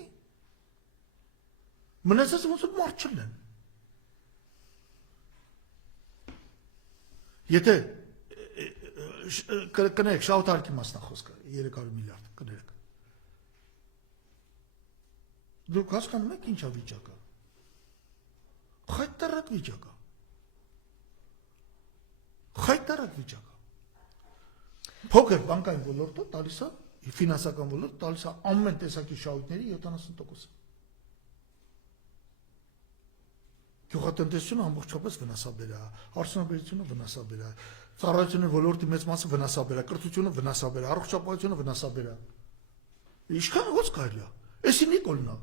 Մնացածը ոնց որ մարդ չլինեն։ Եթե կներեք շահութարկի մասնախոսքը 300 միլիարդ կներեք։ Դուք հասկանում եք ինչա վիճակը։ Խայտարակ վիճակը։ Խայտարակ վիճակը։ Փոքր բանկային ոլորտը տալիս է, ֆինանսական ոլորտը տալիս է ամեն տեսակի շահույթների 70%։ Գյուղատնտեսությունը ամբողջապես վնասաբեր է, արդյունաբերությունը վնասաբեր է, ծառայությունների ոլորտի մեծ մասը վնասաբեր է, կրթությունը վնասաբեր է, առողջապահությունը վնասաբեր է։ Ինչքան ոնց կարելի է։ Էսի Նիկոլն է։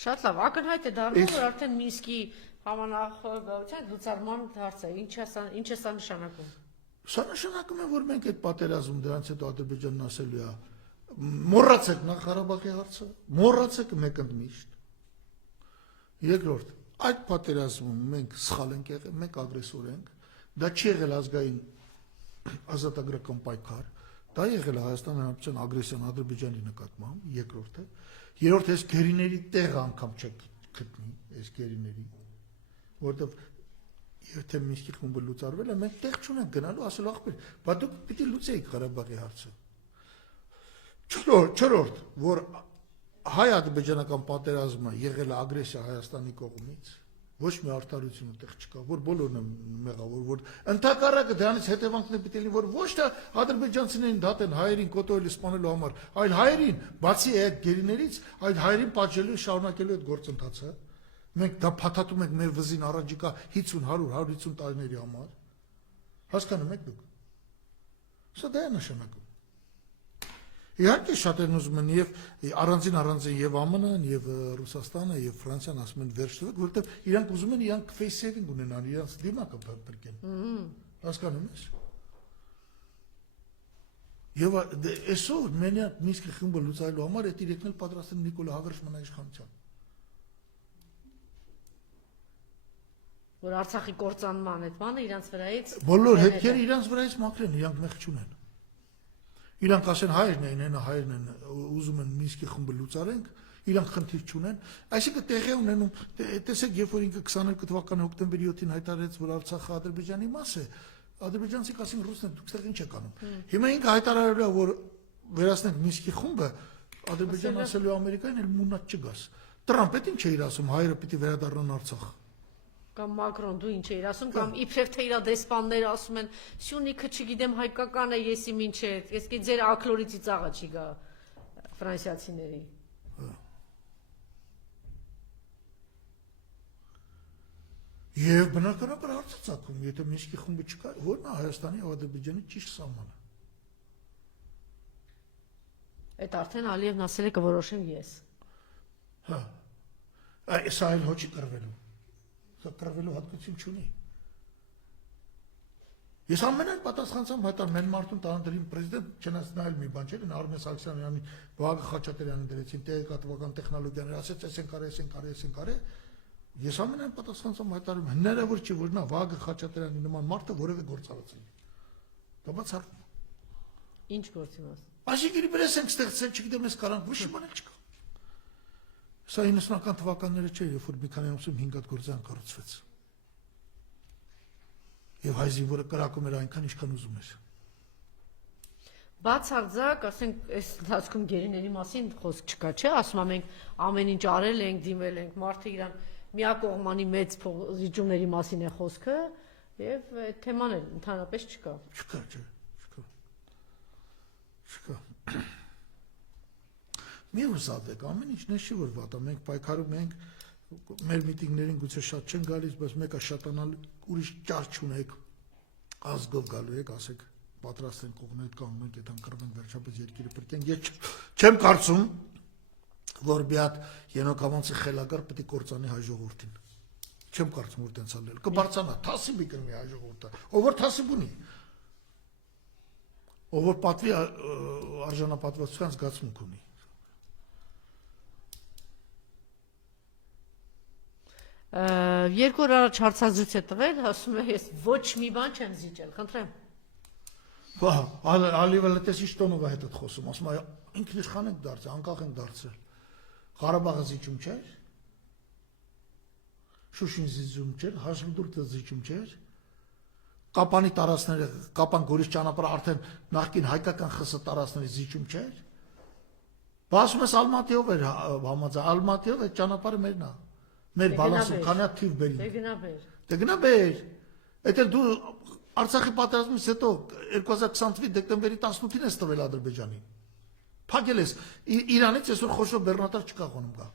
Շատ լավ, ակնհայտ է դառնում, որ արդեն Մինսկի համանախագահության լուծարման հարցը ինչ է սա նշանակում։ Սա նշանակում է, որ մենք այդ պատերազմում դրանից հետո Ադրբեջանն ասելու է մոռացեք Ղարաբաղի հարցը, մոռացեք մեկ ընդմիշտ։ Երկրորդ, այդ պատերազմում մենք սխալ ենք եղել, մենք ագրեսոր ենք, դա չի եղել ազգային ազատագրական պայքար, դա եղել է Հայաստանի Հանրապետության ագրեսիան Ադրբեջանի նկատմամբ, երկրորդը, երրորդ այս գերիների տեղը անգամ չեք գտնի, այս գերիների, որովհետև եթե Մինսկի խումբը լուծարվել է, մենք տեղ չունենք գնալու, ասելու ախպեր, բա դուք պիտի լուծեիք Ղարաբաղի հարցը։ Չորրորդ, որ հայ-ադրբեջանական պատերազմը եղել է ագրեսիա Հայաստանի կողմից, ոչ մի արդարություն տեղ չկա, որ բոլորն են մեղավոր, որ ընդհակառակը դրանից հետևանքն է պիտի լինի, որ ոչ թե ադրբեջանցիներին դատեն հայերին կոտորելու սպանելու համար, այլ հայերին, բացի այդ գերիներից, այդ հայերին պատժելու, շարունակելու այդ գործընթացը, մենք դա փաթաթում ենք մեր վզին առաջիկա 50, 100, 150 տարիների համար, հասկանում եք դուք։ Սա դա է նշանակում։ Իհարկե շատերն ուզում են եւ առանձին եւ ԱՄՆ-ն եւ Ռուսաստանը եւ Ֆրանսիան ասում են վերջ տվեք, որովհետեւ իրանք ուզում են իրանք face saving ունենան, իրանք դիմակը բրկեն։ Հասկանում ես։ Եվ այսօր մենակ Մինսկի խումբը լուծելու համար այդ իրենքն էլ պատրաստ են Նիկոլա Հաղրաշմանի իշխանության։ Որ Արցախի կործանման այդ բանը իրանց վրայից բոլոր հետքերը իրանց վրայից մաքրեն, իրանք մեղ չունեն։ Իրանք ասեն հայերն են, հայերն են, ուզում են Մինսկի խումբը լուծարենք, իրանք խնդիր չունեն, այսինքն տեղի ունենում, տեսեք, երբ որ ինքը 22 թվականի հոկտեմբերի 7-ին հայտարարեց, որ Արցախը Ադրբեջանի մաս է, ադրբեջանցիք ասին ռուսներ, դուք ստեղ ինչ եք անում։ Հիմա ինքը հայտարարել է, որ վերացնենք Մինսկի խումբը, Ադրբեջանը ասելու Ամերիկային էլ մունատ չգաս։ Տրամպը ինչ է իր ասում, հայերը պիտի վերադառնան Արցախ։ Կամ Մակրոն դու ինչ էիր ասում, կամ իբրև թե իր դեսպանները ասում են Սյունիքը չգիտեմ հայկական է, եսի ինչ է, ես գիտեմ ձեր ակլորից ծաղա չի գա ֆրանսիացիների։ Եվ բնականաբար հարց է ծագում, եթե Մինսկի խումբը չկա, որն է Հայաստանի եւ Ադրբեջանի ճիշտ սահմանը։ Այդ արդեն Ալիևն ասել է կորոշեմ ես։ Հա։ Սա էլ հոչի կրվելու։ Սա կրվելու հատկություն չունի։ Ես ամենայն պատասխանցամ հայտար մեն մարդուն տարանդրին պրեզիդենտ չնայած նայել մի բան չէ, Արմեն Սարգսյանյանի, Վահագն Խաչատրյանին դրեցին տեղեկատվական տեխնոլոգիաներ, ասեց էսեն կարե։ Ես ամենայն պատասխանցամ հայտարարում, հնարավոր չի որ նա Վահագն Խաչատրյանի նման մարդը որևէ գործ արածի։ Դա բացառվում։ Ինչ գործի մաս։ Այսինքն իբրես ենք ստեղծել, չգիտեմ, ես կարանք ոչ մի բան չկա։ Սա 90-ական թվականները չէ, երբ որ մի քանի ամսում 5 հատ գործարան կառուցվեց։ Եվ հայ զինվորը կրակում էր այնքան, ինչքան ուզում էր։ Բացարձակ, ասենք, այս ընթացքում գերիների մասին խոսք չկա, չէ՞, ասում ենք ամեն ինչ արել ենք, դիմել ենք, մարդը իրան միակողմանի մեծ զիջումների մասին է խոսքը, եւ այդ թեման էլ ընդհանրապես չկա։ Չկա։ Մի ուզատեք, ամեն ինչն է չի որ վատա, մենք պայքարում ենք, մեր միտինգներին գուցե շատ չեն գալիս, բայց մեկը շատանալ ուրիշ ճար չունեք, ազգով գալու եք, ասեք, պատրաստ ենք կողմն հետ կանգնում ենք, եթե ընկրվենք վերջապես երկիրը փրկենք, ես չեմ կարծում, որ մի հատ Ենոքամանցի խելագար պետք է կործանի հայ ժողովրդին։ Չեմ կարծում որ տենց ալել։ Կբարձանա, թասիբի կնի հայ ժողովուրդը։ Ով որ թասիբ ունի։ Ով որ պատվի արժանապատվության զգացմունք ունի։ Երկու օր առաջ հարցազրույց է տվել, ասում է ես ոչ մի բան չեմ զիջել, խնդրեմ։ Բա, Ալիևը լետես ինչ տոնով է հետ խոսում, ասում է ինքնիշխան ենք դարձել, անկախ ենք դարձել։ Ղարաբաղը զիջում չէ։ Շուշին զիջում չէր, Հաշմդուրտը զիջում չէր։ Կապանի տարածքները, Կապան Գորիս ճանապարհը արդեն նախկին հայկական ԽՍՀ տարածքների զիջում չէր։ Բասում ես Ալմատիով էր համաձայն, Ալմատիով այդ ճանապարհը մերն է։ Մեր բալանսը քանի հատ թիվ բերի։ Դե գնա բեր։ Էդ էլ դու Արցախի պատերազմից հետո 2020 դեկտեմբերի 18-ին ես տվել Ադրբեջանին։ Փակել ես Իրանից այսօր խոշոր բեռնատար չկա խոնում կա։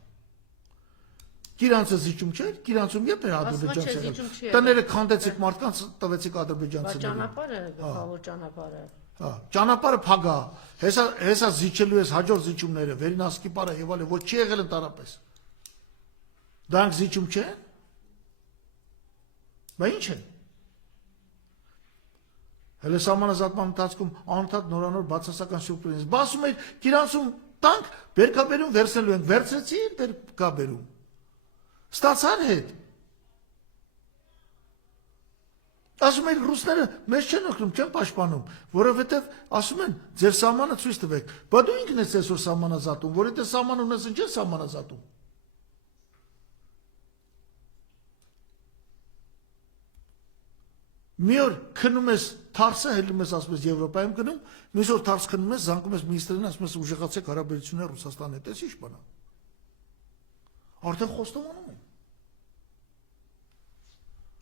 Գիրանցը զիջում չէր, Գիրանցում երբ էր ադրբեջանցի։ Տները քանդեցիք մարդկանց, տվեցիք ադրբեջանցիներին։ Ճանապարհը, գլխավոր ճանապարհը։ Հա, ճանապարհը փագա։ Հեսա զիջելու ես հաջորդ զիջումները, Վերինասկի պարը եւ այլն, ոչ չի եղել ընդհանրապես։ Դրանք զիջում չեն։ Բա ինչ է։ Հələ սահմանազատման ընթացքում անընդհատ նորանոր բացասական սուրպրիզ։ Բասում էր Գիրանցում տանկ, բերքաբերում վերցնելու են, վերցրեցի բերքաբերում։ Ստացար հետ։ Ասում են ռուսները մեզ չեն օգնում, չեն պաշտպանում, որովհետև ասում են ձեր սահմանը ցույց տվեք։ Բա դու ինքն ես այսօր սահմանազատում, որովհետև սահման ունես ինչ է սահմանազատում։ Մի օր քնում ես թարսը, հելնում ես ասում ես Եվրոպայում գնում, մյուս օր թարս քնում ես, զանգում ես մինիստրին, ասում ես ուժեղացեք հարաբերությունները Ռուսաստանի հետ, ի՞նչ բան է։ Արդեն խոստովանում են։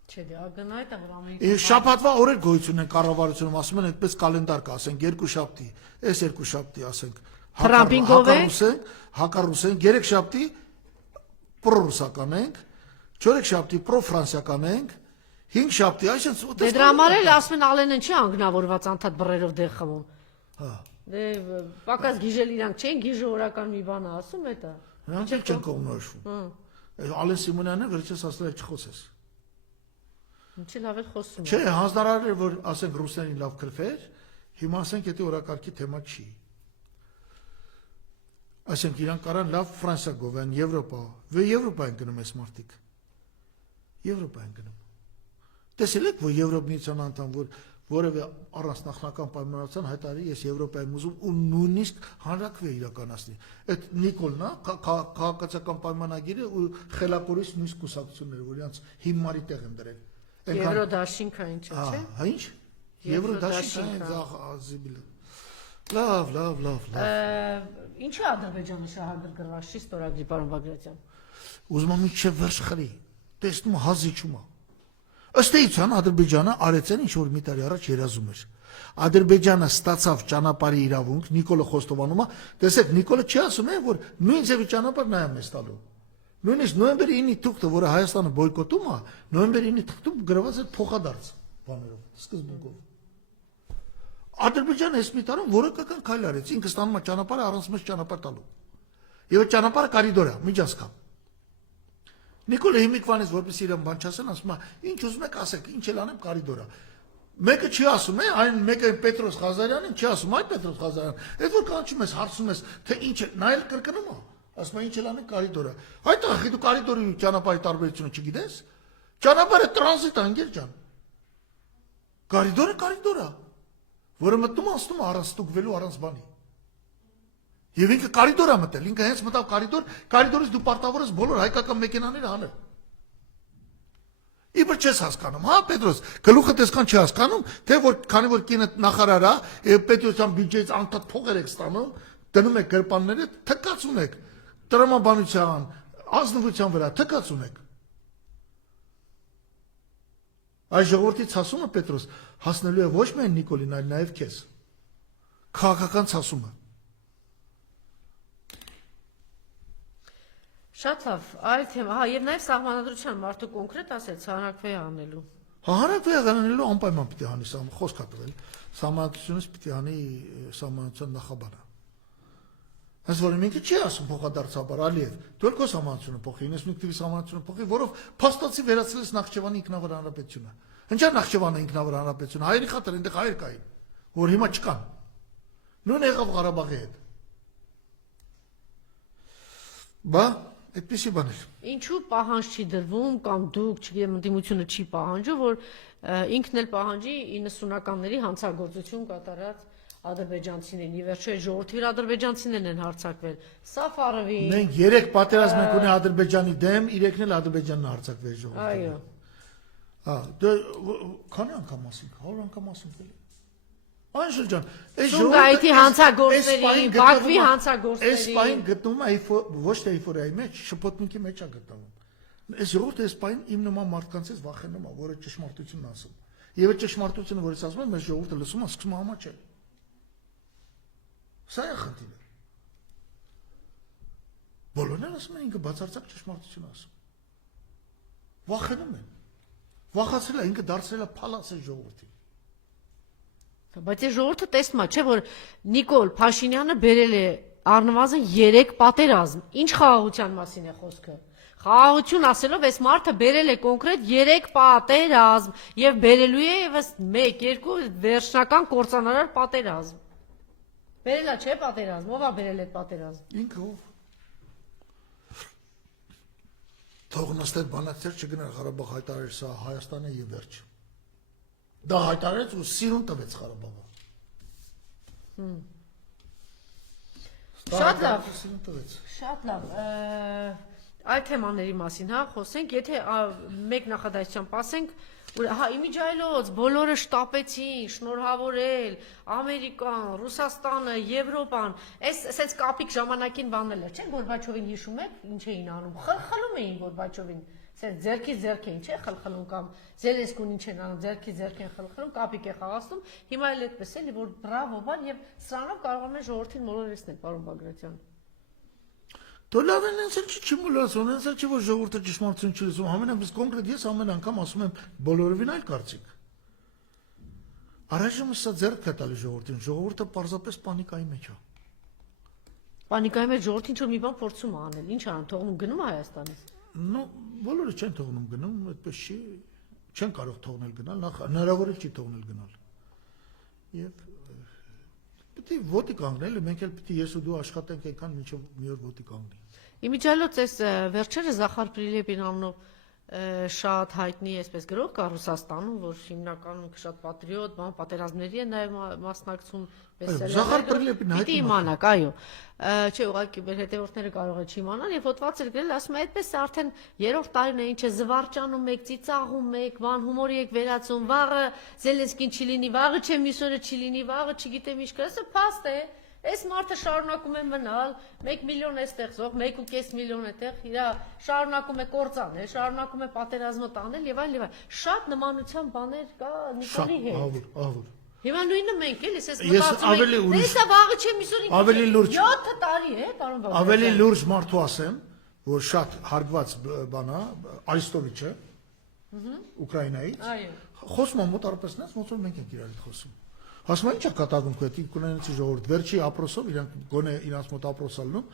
Չէ, դե ագնայտ է որ Ամերիկան։ Շաբաթվա օրեր գոյություն են կառավարությունում, ասում են այդպես կալենդար կա, ասենք երկուշաբթի, այս երկուշաբթի ասենք Թրամփին գովենք, հակառուսենք, երեքշաբթի պրոռուսական ենք, չորեքշաբթի պրոֆրանսիական ենք, հինգշաբթի, այսինքն դե դրա համար էլ ասում են Ալենը չի անգնավորված անդադ բռերով դեղ խմում։ Հա։ Դե պակաս գիժել իրանք չեն գիժորական մի բան ասում է դա։ Նրանք չեն կողմնորոշվում։ Ալեն Սիմոնյանն վերջերս ասել է չխոսես։ Ինչի լավ է խոսում։ Չէ, հանձնարար է որ ասենք ռուսներին լավ քրֆեր, հիմա ասենք եթե օրակարգի թեմա չի։ Ասենք իրանք կարան լավ Ֆրանսիա գովեն, Եվրոպա, Եվրոպա են գնում այս մարդիկ։ Եվրոպա են գնում։ Տեսել եք, որ Եվրոպայության անդամ որ որևէ առանց նախնական պայմանավորության հայտարարի ես Եվրոպայում ուզում ու նույնիսկ հանրակրվե իրականացնի։ Այդ Նիկոլն է, քաղաքացիական պայմանագիրը ու խելակորից նույնիսկ կուսակցությունները, որ իրանց հիմարի տեղ են դրել։ Եվրոդաշինքը ինչ է, չէ՞։ Հա, ինչ։ Եվրոդաշինքը զիբիլ։ Լավ։ Ինչի Ադրբեջանը շահագրգռված չի ստորագրի պարոն Բագրատյան։ Ուզում եմ ինչ վերջ խրի։ Տեսնում հազիչում է։ Ըստ էության Ադրբեջանը արեցեն ինչ որ մի տարի առաջ երազում էր։ Ադրբեջանը ստացավ ճանապարհի իրավունք, Նիկոլը խոստովանում է, տեսեք, Նիկոլը չի ասում է, որ նույն ձևի ճանապարհ նա է մեզ տալու։ Նույնիսկ նոյեմբերի 9-ի թուղթը, որը Հայաստանը բոյկոտում է, նոյեմբերի 9-ի թուղթում գրված է փոխադարձ բաներով, սկզբունքով։ Ադրբեջանը այս մի տարում որակական քայլ արեց, ինքը ստանում է ճանապարհը առանց մեզ ճանապարհ տալու։ Եվ այդ ճանապարհը կորիդոր է, միջանցքա։ Նիկոլը հիմիկվանից որպես իրեն բան չասեն, ասում է, ինչ ուզում եք ասեք, ինչ էլ անեմ կորիդորա։ Մեկը չի ասում է, այն մեկը Պետրոս Ղազարյանին չի ասում, այ Պետրոս Ղազարյան։ Այդ որ կանչում ես, հարցում ես, թե ինչ է, նա էլ կրկնում է, ասում է ինչ էլ անեմ կորիդորա։ Այդ ախի դու կորիդորի ճանապարհի տարբերությունը չգիտես։ Ճանապարհը տրանզիտ է, ընկեր ջան։ Կորիդորը, որը մտնում անցնում առանց ստուգվելու առանց բանի։ Եվ ինքը կորիդոր է մտել, ինքը հենց մտավ կորիդորից դու պարտավոր ես բոլոր հայկական մեքենաները հանել։ Իբր չես հասկանում, հա Պետրոս, գլուխը տեսքան չի հասկանում, թե որ քանի որ կինը նախարար է, եւ պետության բյուջեից անդադ փողեր եք ստանում, դնում եք գրպանները, թքած ունեք, տրամաբանության, ազնվության վրա թքած ունեք։ Այս ժողովրդի ցասումը Պետրոս հասնելու է ոչ միայն Նիկոլին, այլ նաեւ քեզ։ Քաղաքական ցասումը։ Շատ լավ, այլ թեմա, հա, եւ նաեւ սահմանադրության մարդու կոնկրետ ասեց հանրակրվե անելու։ Հանրակրվե անելու անպայման պիտի հանի, խոսք է տվել։ Սահմանադրությունից պիտի հանի սահմանադրության նախաբանը։ Այս որ ինքը չի ասում փոխադարձաբար Ալիև, դու ել քո սահմանադրությունը փոխի, 95 թվի սահմանադրությունը փոխի, որով փաստացի վերացրեց Նախճեվանի ինքնավար հանրապետությունը։ Ինչա Նախճեվանը ինքնավար հանրապետությունը, հայերի խաթր այնտեղ հայեր կային, որ հիմա չկան։ Նույն եղավ Ղարաբաղի հետ։ Բա այդպեսի բան է։ Ինչու պահանջ չի դրվում կամ դուք, չգիտեմ, ընդդիմությունը չի պահանջում, որ ինքն էլ պահանջի 90-ականների հանցագործություն կատարած ադրբեջանցիներին, ի վերջո ժողովրդի ադրբեջանցիներն են հարձակվել։ Սաֆարովին, Մենք 3 պատերազմ ենք ունի Ադրբեջանի դեմ, 3-ն էլ Ադրբեջանն է հարձակվել ժողովրդի։ այո։ Դե քանի անգամ ասենք, 100 անգամ ասենք էլի։ Այն շրջան, Սումգայիթի հանցագործների, Բաքվի հանցագործների։ Այս պայն գտնում է ոչ թե էйֆորիայի մեջ, շփոթմունքի մեջ է գտնվում։ Այս ժողովուրդը այս պայն իմ նման մարդկանցից վախենում է, որը ճշմարտությունն ասում։ Եվ այդ ճշմարտությունը, որից ասում եմ, այս ժողովուրդը լսում է, սկսում է համաչել։ Սա է խնդիրը։ Բոլորն էլ ասում են ինքը բացարձակ ճշմարտություն ասում։ Վախենում են։ Վախացել է, ինքը դարձել է փալաց այս ժողովրդին։ Բայց այս ժողովուրդը տեսնում է, չէ՞ որ Նիկոլ Փաշինյանը բերել է առնվազն 3 պատերազմ։ Ինչ խաղաղության մասին է խոսքը։ Խաղաղություն ասելով այս մարդը բերել է կոնկրետ 3 պատերազմ եւ բերելու է եւս 1-2 վերջնական կործանարար պատերազմ։ Բերել է, չէ՞ պատերազմ, ով է բերել այդ պատերազմ։ Ինքը ով։ Թող նստել բանակցեր չգնար Ղարաբաղ հայտարարել սա Հայաստանը եւ վերջ։ Դա հայտարարեց ու սիրուն տվեց Ղարաբաղը։ Շատ լավ։ Սիրուն տվեց։ Շատ լավ։ Այդ թեմաների մասին, հա, խոսենք, եթե մեկ նախադասությամբ ասենք, որ հա իմիջայլոց բոլորը շտապեցին, շնորհավորել, Ամերիկան, Ռուսաստանը, Եվրոպան, այսպես կապիկ ժամանակին բանել էր, չէ՞, Գորբաչովին հիշում եք, ինչ էին անում, խլխլում էին Գորբաչովին, ասես ձերքի ձերք էին, չէ՞, խլխլում կամ Զելենսկուն ինչ են անում, ձերքի ձերք են խլխլում, կապիկ է խաղացնում, հիմա էլ այդպես էլի, որ բրավո բան եւ սրանով կարող են ժողովրդին մոլորեցնել, պարոն Բագրատյան։ Դու լավ են ինձ չի մոլորացում, ինձ չի որ ժողովուրդը ճշմարտություն չի լսում, ամենամեծ կոնկրետ ես ամեն անգամ ասում եմ բոլորովին այլ կարծիք։ Առայժմ սա ձեռք է տալի ժողովրդին, ժողովուրդը պարզապես պանիկայի մեջ է։ Պանիկայի մեջ ժողովրդին ինչ-որ մի բան փորձում է անել, ինչ անում, թողնում գնում է Հայաստանից։ Ну, բոլորը չեն թողնում գնում, այդպես չի, չեն կարող թողնել գնալ, նախ հնարավոր է չի թողնել գնալ։ Եվ պետք է ոտի կանգնել, մենք էլ պետք է ես ու դու աշխատենք այնքան մինչև մի օր ոտի կանգնի։ Իմիջիալոց այս վերջերս Զախար Պրիլեպին անունով շատ հայտնի այսպես գրող կա Ռուսաստանում, որ հիմնականում շատ պատրիոտ, բան պատերազմների է նաև մասնակցում, Զախար Պրիլեպին հայտնի իմանաք, այո։ Չէ, ուղղակի մեր հետևորդները կարող է չիմանալ եւ հոդված էր գրել, ասում է, այդպես արդեն 3-րդ տարին է ինչ է զվարճանում եք, ծիծաղում եք, բան հումորի եք վերածում, վաղը Զելենսկին չի լինի, վաղը չէ մյուս օրը չի լինի, վաղը չգիտեմ ինչ կա, սա փաստ է։ Այս մարդը շարունակում է մնալ, 1 միլիոն է ստեղծող, 1.5 միլիոն է տեղ, իր շարունակում է կործանել, շարունակում է պատերազմը տանել եւ այլ եւ այլ։ Շատ նմանության բաներ կա Նիկոլի հետ։ Ահա։ Հիմա նույնը մենք էլ ես մտածում եմ, սա վաղը չէ միսօրի։ Ավելի լուրջ 7 տարի է, պարոն Բագրատյան։ Ավելի լուրջ մարդու ասեմ, որ շատ հարգված բան է, Արիստովիչը, Ուկրաինայից։ Այո։ Խոսում է մոտարպես նենց, ոնց որ մենք ենք իրար հետ խոսում։ Ասում են, ի՞նչ է կատակում քո հետ, ուկրաինացի ժողովուրդ, վերջի ապրոսով իրանք գոնե իրանց մոտ ապրոս ալնում,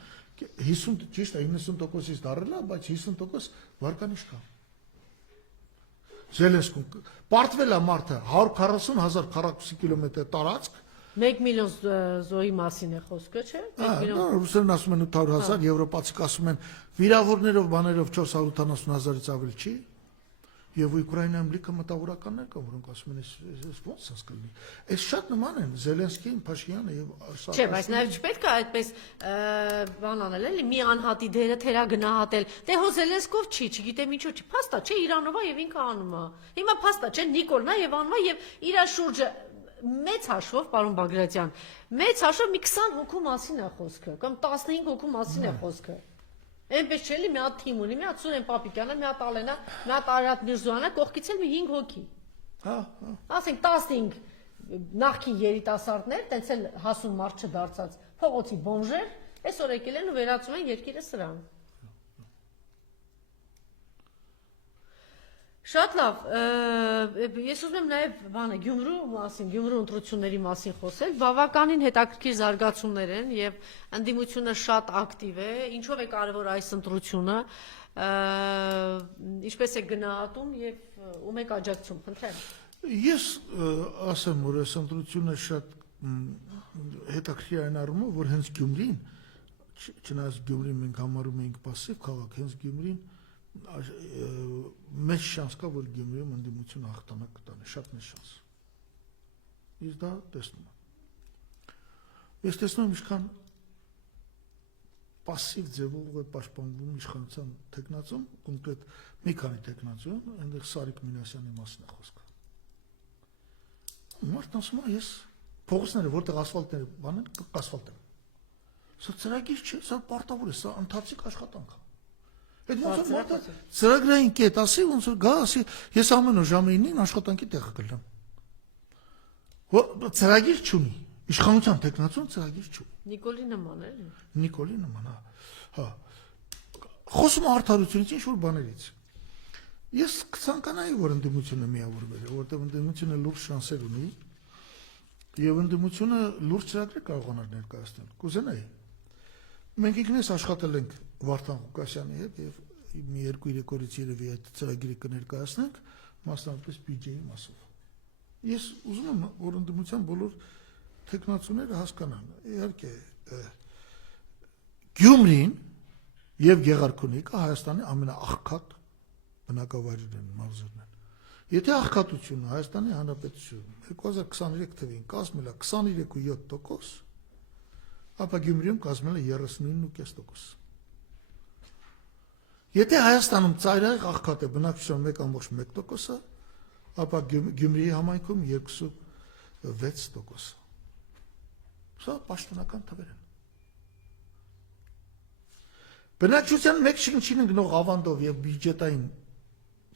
50 ճիշտ է 90%-ից դարել է, բայց 50% վարկանիշ կա։ Զելենսկուն պարտվել է մարդը 140,000 քառակուսի կիլոմետր տարածք 1 միլիոն զոհի մասին է խոսքը, չէ՞։ 1 միլիոն։ Ռուսերն ասում են 800,000, եվրոպացիք ասում են վիրավորներով, բաներով 480,000-ից ավելի չի։ Եվ Ուկրաինայում լիքը մտավորականներ կան, որոնք ասում են, այս ո՞նց է կլինի։ Այս շատ նման են Զելենսկին, Փաշինյանը եւ Սաակաշվիլին։ Չէ, բայց նաեւ չպետք է այդպես բան անել, էլի մի անհատի դերը թերագնահատել։ Դե հո Զելենսկով չի, չգիտեմ ինչու չի, փաստա չէ Իրանովա եւ ինքը անում է։ Հիմա փաստա չէ Նիկոլն է եւ անում է եւ իր շուրջը մեծ հաշվով, պարոն Բագրատյան, մեծ հաշվով մի 20 հոգու մասին է խոսքը, կամ 15 հոգու մասին է խոսքը։ Այնպես չէ՞ լի մի հատ թիմ ունի, մի հատ Սուրեն Պապիկյանը, մի հատ Ալենա, մի հատ Արարատ Միրզոյանը, կողքից էլ մի 5 հոգի։ Հա։ Ասենք 15 նախկին երիտասարդներ, տենց էլ հասուն մարդ չդարձած, փողոցի բոմժեր, այսօր եկել են ու վերածում են երկիրը սրան։ Շատ լավ, ես ուզում եմ նաև բանը Գյումրու մասին, Գյումրու ընտրությունների մասին խոսել, բավականին հետաքրքիր զարգացումներ են եւ ընդդիմությունը շատ ակտիվ է, ինչով է կարևոր այս ընտրությունը, ինչպես է գնահատում եւ ում եք աջակցում, խնդրեմ։ Ես ասեմ, որ այս ընտրությունը շատ հետաքրքիր այն առումով, որ հենց Գյումրին, չնայած Գյումրին մենք համարում ենք պասիվ քաղաք, հենց Գյումրին մեծ շանս կա, որ Գյումրիում ընդդիմությունը հաղթանակ կտանի, շատ մեծ շանս։ Իսկ դա տեսնում եմ։ Ես տեսնում եմ ինչքան пассив ձևով է պաշտպանվում իշխանության տեխնացում, կոնկրետ մի քանի տեխնացում, այնտեղ Սարիկ Մինասյանի մասն է խոսքը։ Մարդն ասում է, ես փողոցները, որտեղ ասֆալտները բանեն, ասֆալտ են։ Սա ծրագիր չէ, սա պարտավոր է, սա ընթացիկ աշխատանք է։ Այդ ոնց որ մարդը ծրագրային կետ ասի, ոնց որ գա ասի, ես ամեն օր ժամը 9-ին աշխատանքի տեղը կլինեմ։ Ծրագիր չունի, իշխանության տեխնացում ծրագիր չունի։ Նիկոլի նման է։ Նիկոլի նման, հա։ Խոսում է արդարությունից, ինչ որ բաներից։ Ես կցանկանայի, որ ընդդիմությունը միավորվեր, որտեղ ընդդիմությունը լուրջ շանսեր ունի, եւ ընդդիմությունը լուրջ ծրագրեր կարողանար ներկայացնել։ Կուզենայի։ Մենք ինքնես աշխատել ենք Վարդան Ղուկասյանի հետ եւ մի 2-3 օրից երևի այդ ծրագիրը կներկայացնենք, մասնավորապես բյուջեի մասով։ Ես ուզում եմ, որ ընդդիմության բոլոր տեխնացուները հասկանան, իհարկե Գյումրին եւ Գեղարքունիքը Հայաստանի ամենաաղքատ բնակավայրերն են, մարզերն են։ Եթե աղքատությունը Հայաստանի Հանրապետությունում 2023 թվին կազմել է 23.7%, ապա Գյումրիում կազմել է 39.5%։ Եթե Հայաստանում ծայրահեղ աղքատ է բնակչության 1.1%-ը, ապա Գյումրիի համայնքում 2.6%։ Սա պաշտոնական թվեր են։ Բնակչության մեկ շնչին ընկնող ավանդով եւ բյուջետային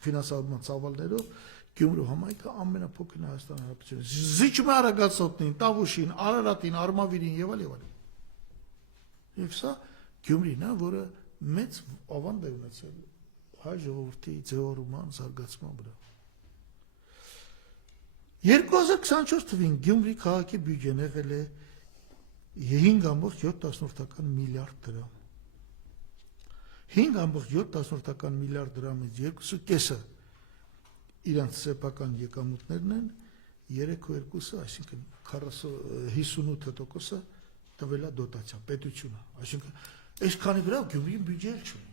ֆինանսավորման ծավալներով Գյումրու համայնքը ամենափոքրն է Հայաստանի Հանրապետությունում։ Զիջում է Արագածոտնին, Տավուշին, Արարատին, Արմավիրին եւ այլն։ Եվ սա Գյումրին է, որը մեծ ավանդ է ունեցել հայ ժողովրդի ձևավորման զարգացման վրա։ 2024 թվին Գյումրի քաղաքի բյուջեն եղել է 5.7 միլիարդ դրամ։ 5.7 միլիարդ դրամից 2.5-ը իրանց սեփական եկամուտներն են, 3.2-ը, այսինքն 58%-ը տվել է դոտացիա, պետությունը, այսինքն այսքանի վրա Գյումրիի բյուջե չունի։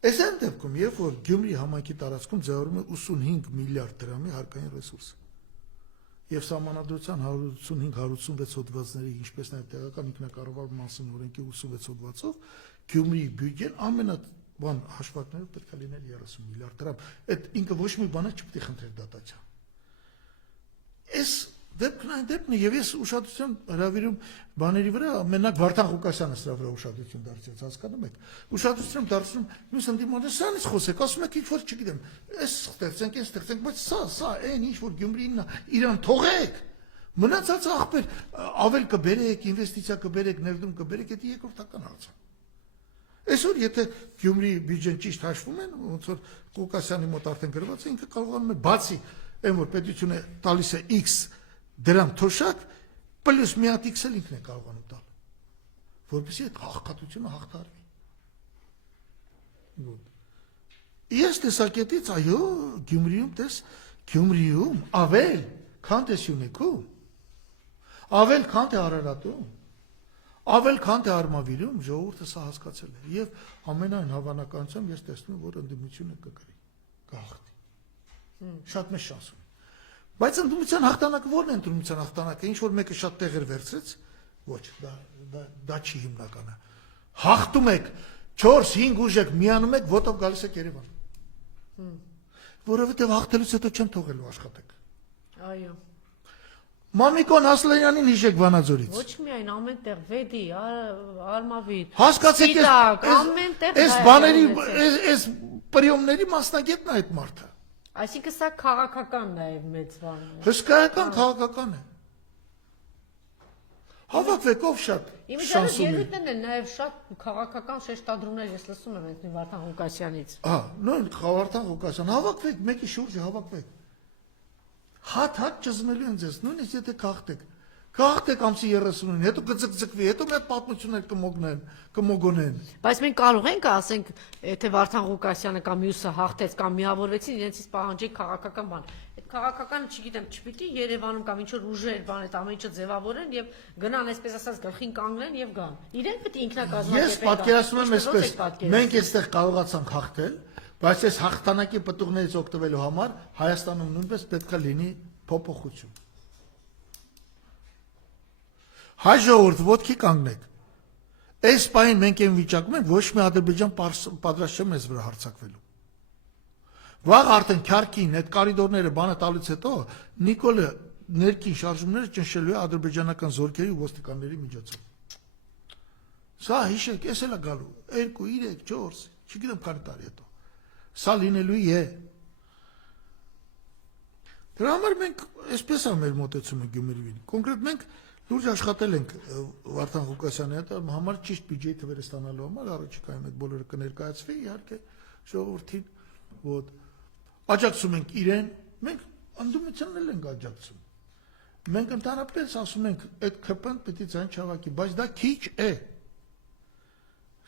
Այս այն դեպքում, երբ որ Գյումրի համայնքի տարածքում ձևավորվում է 85 միլիարդ դրամի հարկային ռեսուրս, եւ սահմանադրության 185-186 հոդվածների, ինչպես նաեւ տեղական ինքնակառավարման մասին օրենքի 86 հոդվածով Գյումրիի բյուջեն ամենաբան հաշվարկներով պետք է լինել 30 միլիարդ դրամ։ Այդ ինքը ոչ մի բան չպետք է խնդրի դատացիա։ Այս դեպքն այն դեպքն է, եւ ես ուշադրություն հրավիրում բաների վրա, մենակ Վարդան Ղուկասյանը սրա վրա ուշադրություն դարձրեց, հասկանում եք։ Ուշադրություն դարձնում մյուս ընդդիմադիր սրանից խոսեք, ասում եք ինչ որ չգիտեմ, այս ստեղծենք, բայց սա այն ինչ որ Գյումրին իրան թողեք։ Մնացած աղբեր ավել կբերեք, ինվեստիցիա կբերեք, ներդրում կբերեք, դա երկրորդական հարց է։ Այսօր եթե Գյումրի բյուջեն ճիշտ հաշվում են, ոնց որ Ղուկասյանի մոտ արդեն գրված է, ինքը կարողանում է բացի այն որ պետությունը տալիս է X դրամ թոշակ, պլյուս մի հատ X էլ ինքն է կարողանում տալ, որպեսզի այդ աղքատությունը հաղթարվի։ Ես տեսակետից, այո, Գյումրիում ավել, քան թե Սյունիքում, ավել, քան թե Արարատում, ավել, քան թե Արմավիրում ժողովուրդը սա հասկացել է եւ ամենայն հավանականությամբ ես տեսնում եմ, որ ընդդիմությունը կգրի, կհաղթի։ Շատ մեծ շանս ունի։ Բայց ընդդիմության հաղթանակը ո՞րն է ընդդիմության հաղթանակը, ինչ որ մեկը շատ տեղեր վերցրեց, ոչ, դա չի հիմնականը։ Հաղթում եք 4-5 ուժ եք միանում եք, ոտով գալիս եք Երևան։ Որովհետեւ հաղթելուց հետո չեն թողելու աշխատեք։ Այո։ Մամիկոն Ասլանյանին հիշեք Վանաձորից։ Ոչ միայն ամենտեղ Վեդի, Արմավիր։ Հասկացեք, ամենտեղ այս բաների, այս պրիոմների մասնագետն է այդ մարդը։ Այսինքն սա քաղաքական նաև մեծ բան է։ Հսկայական քաղաքական է։ Հավաքվեք ով շատ Իմիջիայլոց ելույթներն են նաև շատ քաղաքական շեշտադրումներ ես լսում եմ այդ Վարդան Ղուկասյանից։ Նույն Վարդան Ղուկասյան, հավաքվեք, մեկի շուրջը հավաքվեք։ Հատ ճզմելու են ձեզ, նույնիսկ եթե քաղաքտեք ամսի 30-ին, հետո կձգձգվի, հետո մի հատ պատմություններ կմոգոնեն։ Բայց մենք կարող ենք ասենք, եթե Վարդան Ղուկասյանը կամ մյուսը հաղթեց կամ միավորվեցին, իրենցից պահանջի քաղաքական բան։ Այդ քաղաքականը, չգիտեմ, չպիտի Երևանում կամ ինչ որ ուժեր բան այդ ամեն ինչը ձևավորեն եւ գնան, այսպես ասած, գլխին կանգնեն եւ գան։ Իրենք պետք է ինքնակազմակերպեն։ Ես պատկերացնում եմ այսպես, մենք այստեղ կարողացանք հաղթել, բայց այս հաղթանակի պտուղներից օգտվելու համար Հայաստանում նույնպես պետք է լինի փոփոխություն։ Հայ ժողովուրդ ոտքի կանգնեք։ Այս պահին մենք այն վիճակում ենք, ոչ մի Ադրբեջան պատրաստ չէ մեզ վրա հարձակվելու։ Վաղ արդեն քարքին այդ կորիդորները բանը տալուց հետո Նիկոլը ներքին շարժումները ճնշելու է ադրբեջանական զորքերի ու ոստիկանների միջոցով։ Սա հիշեք, էս էլ է գալու 2, 3, 4, չգիտեմ քանի տարի հետո։ Սա լինելու է։ Դրա համար մենք այսպես է մեր մոտեցումը Գյումրիին։ Կոնկրետ մենք լուրջ աշխատել ենք Վարդան Ղուկասյանի հետ համար ճիշտ բյուջեի թվերը ստանալու համար առաջիկայում այդ բոլորը կներկայացվի իհարկե ժողովրդին, ոտ աջակցում ենք իրեն, մենք ընդդիմությունն էլ ենք աջակցում։ Մենք ընդհանրապես ասում ենք այդ ԿՊ-ն պետք է ցան չավակի, բայց դա քիչ է։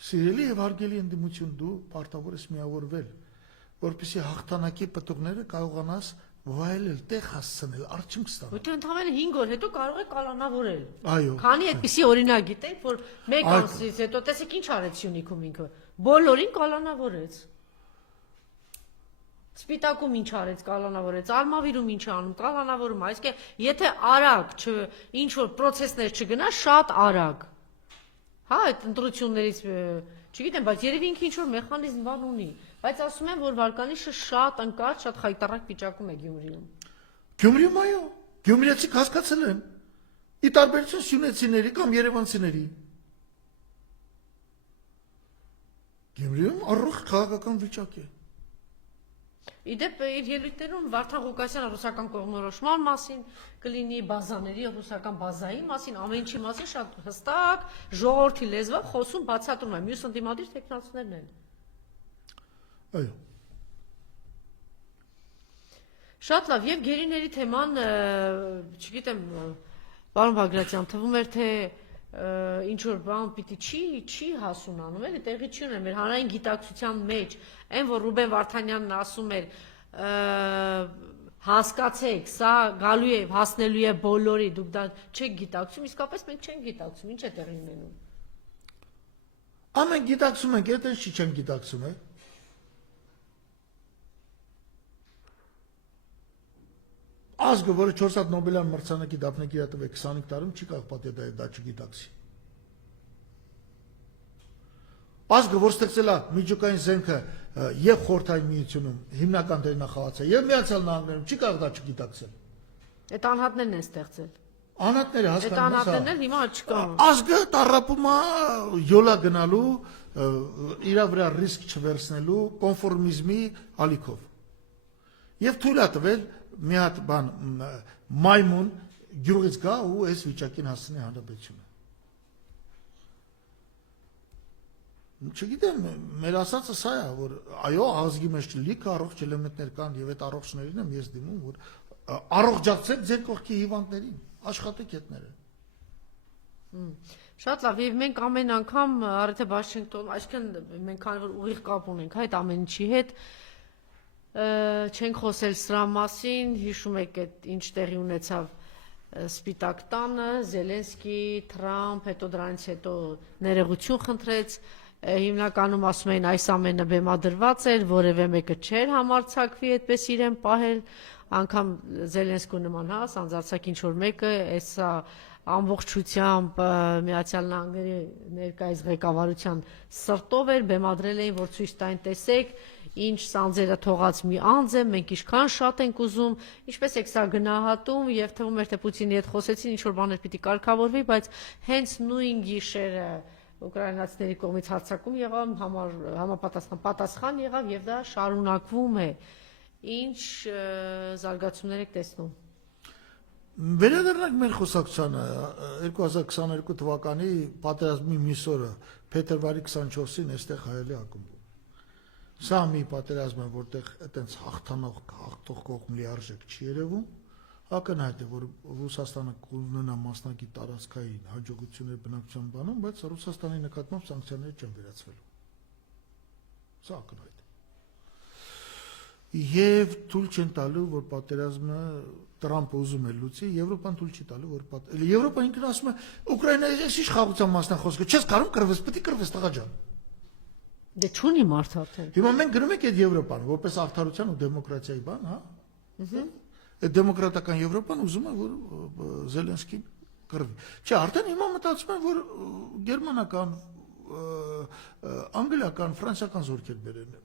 Սիրելի եւ հարգելի ընդդիմություն, դու պարտավոր ես միավորվել, որպեսզի հաղթանակի պտուղները կարողանաս վայելել, տեղ հասցնել, արդյունք ստանալ։ Որտեղ ընդհանրապես 5 օր հետո կարող է կալանավորել։ Այո։ Քանի այդպիսի օրինակ գիտեք, որ 1 ամսից հետո տեսեք ինչ արեց Սյունիքում ինքը։ Բոլորին կալանավորեց։ Սպիտակում ինչ արեց, կալանավորեց, Արմավիրում ինչ անում, կալանավորում, այսինքն եթե արագ ինչ որ process-ներ չգնա, շատ արագ։ Հա, այդ ընտրություններից, չգիտեմ, բայց երևի ինքը ինչ որ մեխանիզմ բան ունի, բայց ասում եմ, որ վարկանիշը շատ անկարճ, շատ խայտառակ վիճակում է Գյումրիում։ Գյումրիում այո, գյումրիացիք հասկացել են։ Ի տարբերություն սյունեցիների կամ երևանցիների։ Գյումրիում առողջ քաղաքական վիճակ է։ Իդեպ իր ելույթներում Վարդան Ղուկասյանը ռուսական կողմնորոշման մասին կլինի, բազաների ռուսական բազայի մասին, ամեն ինչի մասին շատ հստակ ժողովրդի լեզվով խոսում բացատրում է, մյուս ընդդիմադիր տեխնացուներն են։ Այո։ Շատ լավ, եւ գերիների թեման, չգիտեմ, պարոն Բագրատյան, թվում էր թե ինչ որ բան պիտի չի հասունանում, էլի տեղի չի ունեն մեր հանրային գիտակցության մեջ, այն որ Ռուբեն Վարդանյանն ասում էր հասկացեք, սա գալու է, հասնելու է բոլորի, դուք դա չեք գիտակցում, իսկապես մենք չենք գիտակցում, ինչ է տեղի ունենում։ Ամեն գիտակցում ենք, այդ ինչի չեն գիտակցում, է։ Ազգը, որը 4 հատ Նոբելյան մրցանակի դափնեկիր է տվել 25 տարում, չի կարող պատիվ դա չգիտակցի։ Ազգը, որ ստեղծել է միջուկային զենքը եւ Խորհրդային Միությունում, հիմնական դերն է խաղացել, եւ Միացյալ Նահանգներում, չի կարող դա չգիտակցել։ Այդ անհատներն են ստեղծել։ Անհատները Այդ անհատներն էլ հիմա չկան։ Ազգը տարապում է յոլա գնալու, իր վրա ռիսկ չվերցնելու կոնֆորմիզմի ալիքով։ Եվ թույլ է տվել մի հատ բան մայմուն գյուղից գա ու այս վիճակին հասցնի հանրապետությունը։ Չգիտեմ, մեր ասածը սա է, որ այո, ազգի մեջ լիքը առողջ էլեմենտներ կան եւ այդ առողջներին եմ ես դիմում, որ առողջացեք ձեր կողքի հիվանդներին, աշխատեք հետները։ Շատ լավ, եւ մենք ամեն անգամ առիթը բաց չենք տոնում, այսինքն մենք քանի որ ուղիղ կապ ունենք այդ ամեն ինչի հետ, չենք խոսել սրա մասին, հիշում եք այդ ինչ տեղի ունեցավ Սպիտակ տանը, Զելենսկի, Թրամփ, հետո դրանից հետո ներողություն խնդրեց, հիմնականում ասում էին այս ամենը բեմադրված էր, որևէ մեկը չէր համարձակվի այդպես իրեն պահել, անգամ Զելենսկու նման հա, սանձարցակ ինչ որ մեկը, էսա ամբողջությամբ Միացյալ Նահանգների ներկայիս ղեկավարության սրտով էր, բեմադրել էին, որ ցույց տային տեսեք, ինչ սանձերը թողած մի անձ է, մենք ինչքան շատ ենք ուզում, ինչպես եք սա գնահատում եւ թվում էր թե Պուտինի հետ խոսեցին, ինչ որ բաներ պիտի կարգավորվի, բայց հենց նույն գիշերը ուկրաինացիների կողմից հարձակում եղավ, պատասխան եղավ եւ դա շարունակվում է։ Ինչ զարգացումներ եք տեսնում։ Վերադառնանք մեր խոսակցությանը 2022 թվականի պատերազմի մյուս օրը փետրվարի 24-ին այստեղ հայելի ակումբ։ Սա մի պատերազմ է, որտեղ այտենց հաղթող կողմ լիարժեք չի երևում, ակնհայտ է, որ Ռուսաստանը կունենա մասնակի տարածքային հաջողություններ բնակչության բանում, բայց Ռուսաստանի նկատմամբ սանկցիաները չեն վերացվելու։ Սա ակնհայտ է։ Եվ թույլ չեն տալու, որ պատերազմը Տրամպը ուզում է լուծի, Եվրոպան թույլ չի տալու, որ Եվրոպան ինքն ասում է, Ուկրաինայի այս ինչ խաղաղության մասն է խոսքը, չես կարող կռվես, պետք է կռվես տղա ջան։ Դե չունի մարդ արդեն։ Հիմա մենք գնում ենք այդ Եվրոպան, որպես արդարության ու դեմոկրատիայի բան, հա։ Այդ դեմոկրատական Եվրոպան ուզում է, որ Զելենսկին կռվի։ Չէ, արդեն հիմա մտածում են, որ գերմանական, անգլիական, ֆրանսիական զորքեր բերեն։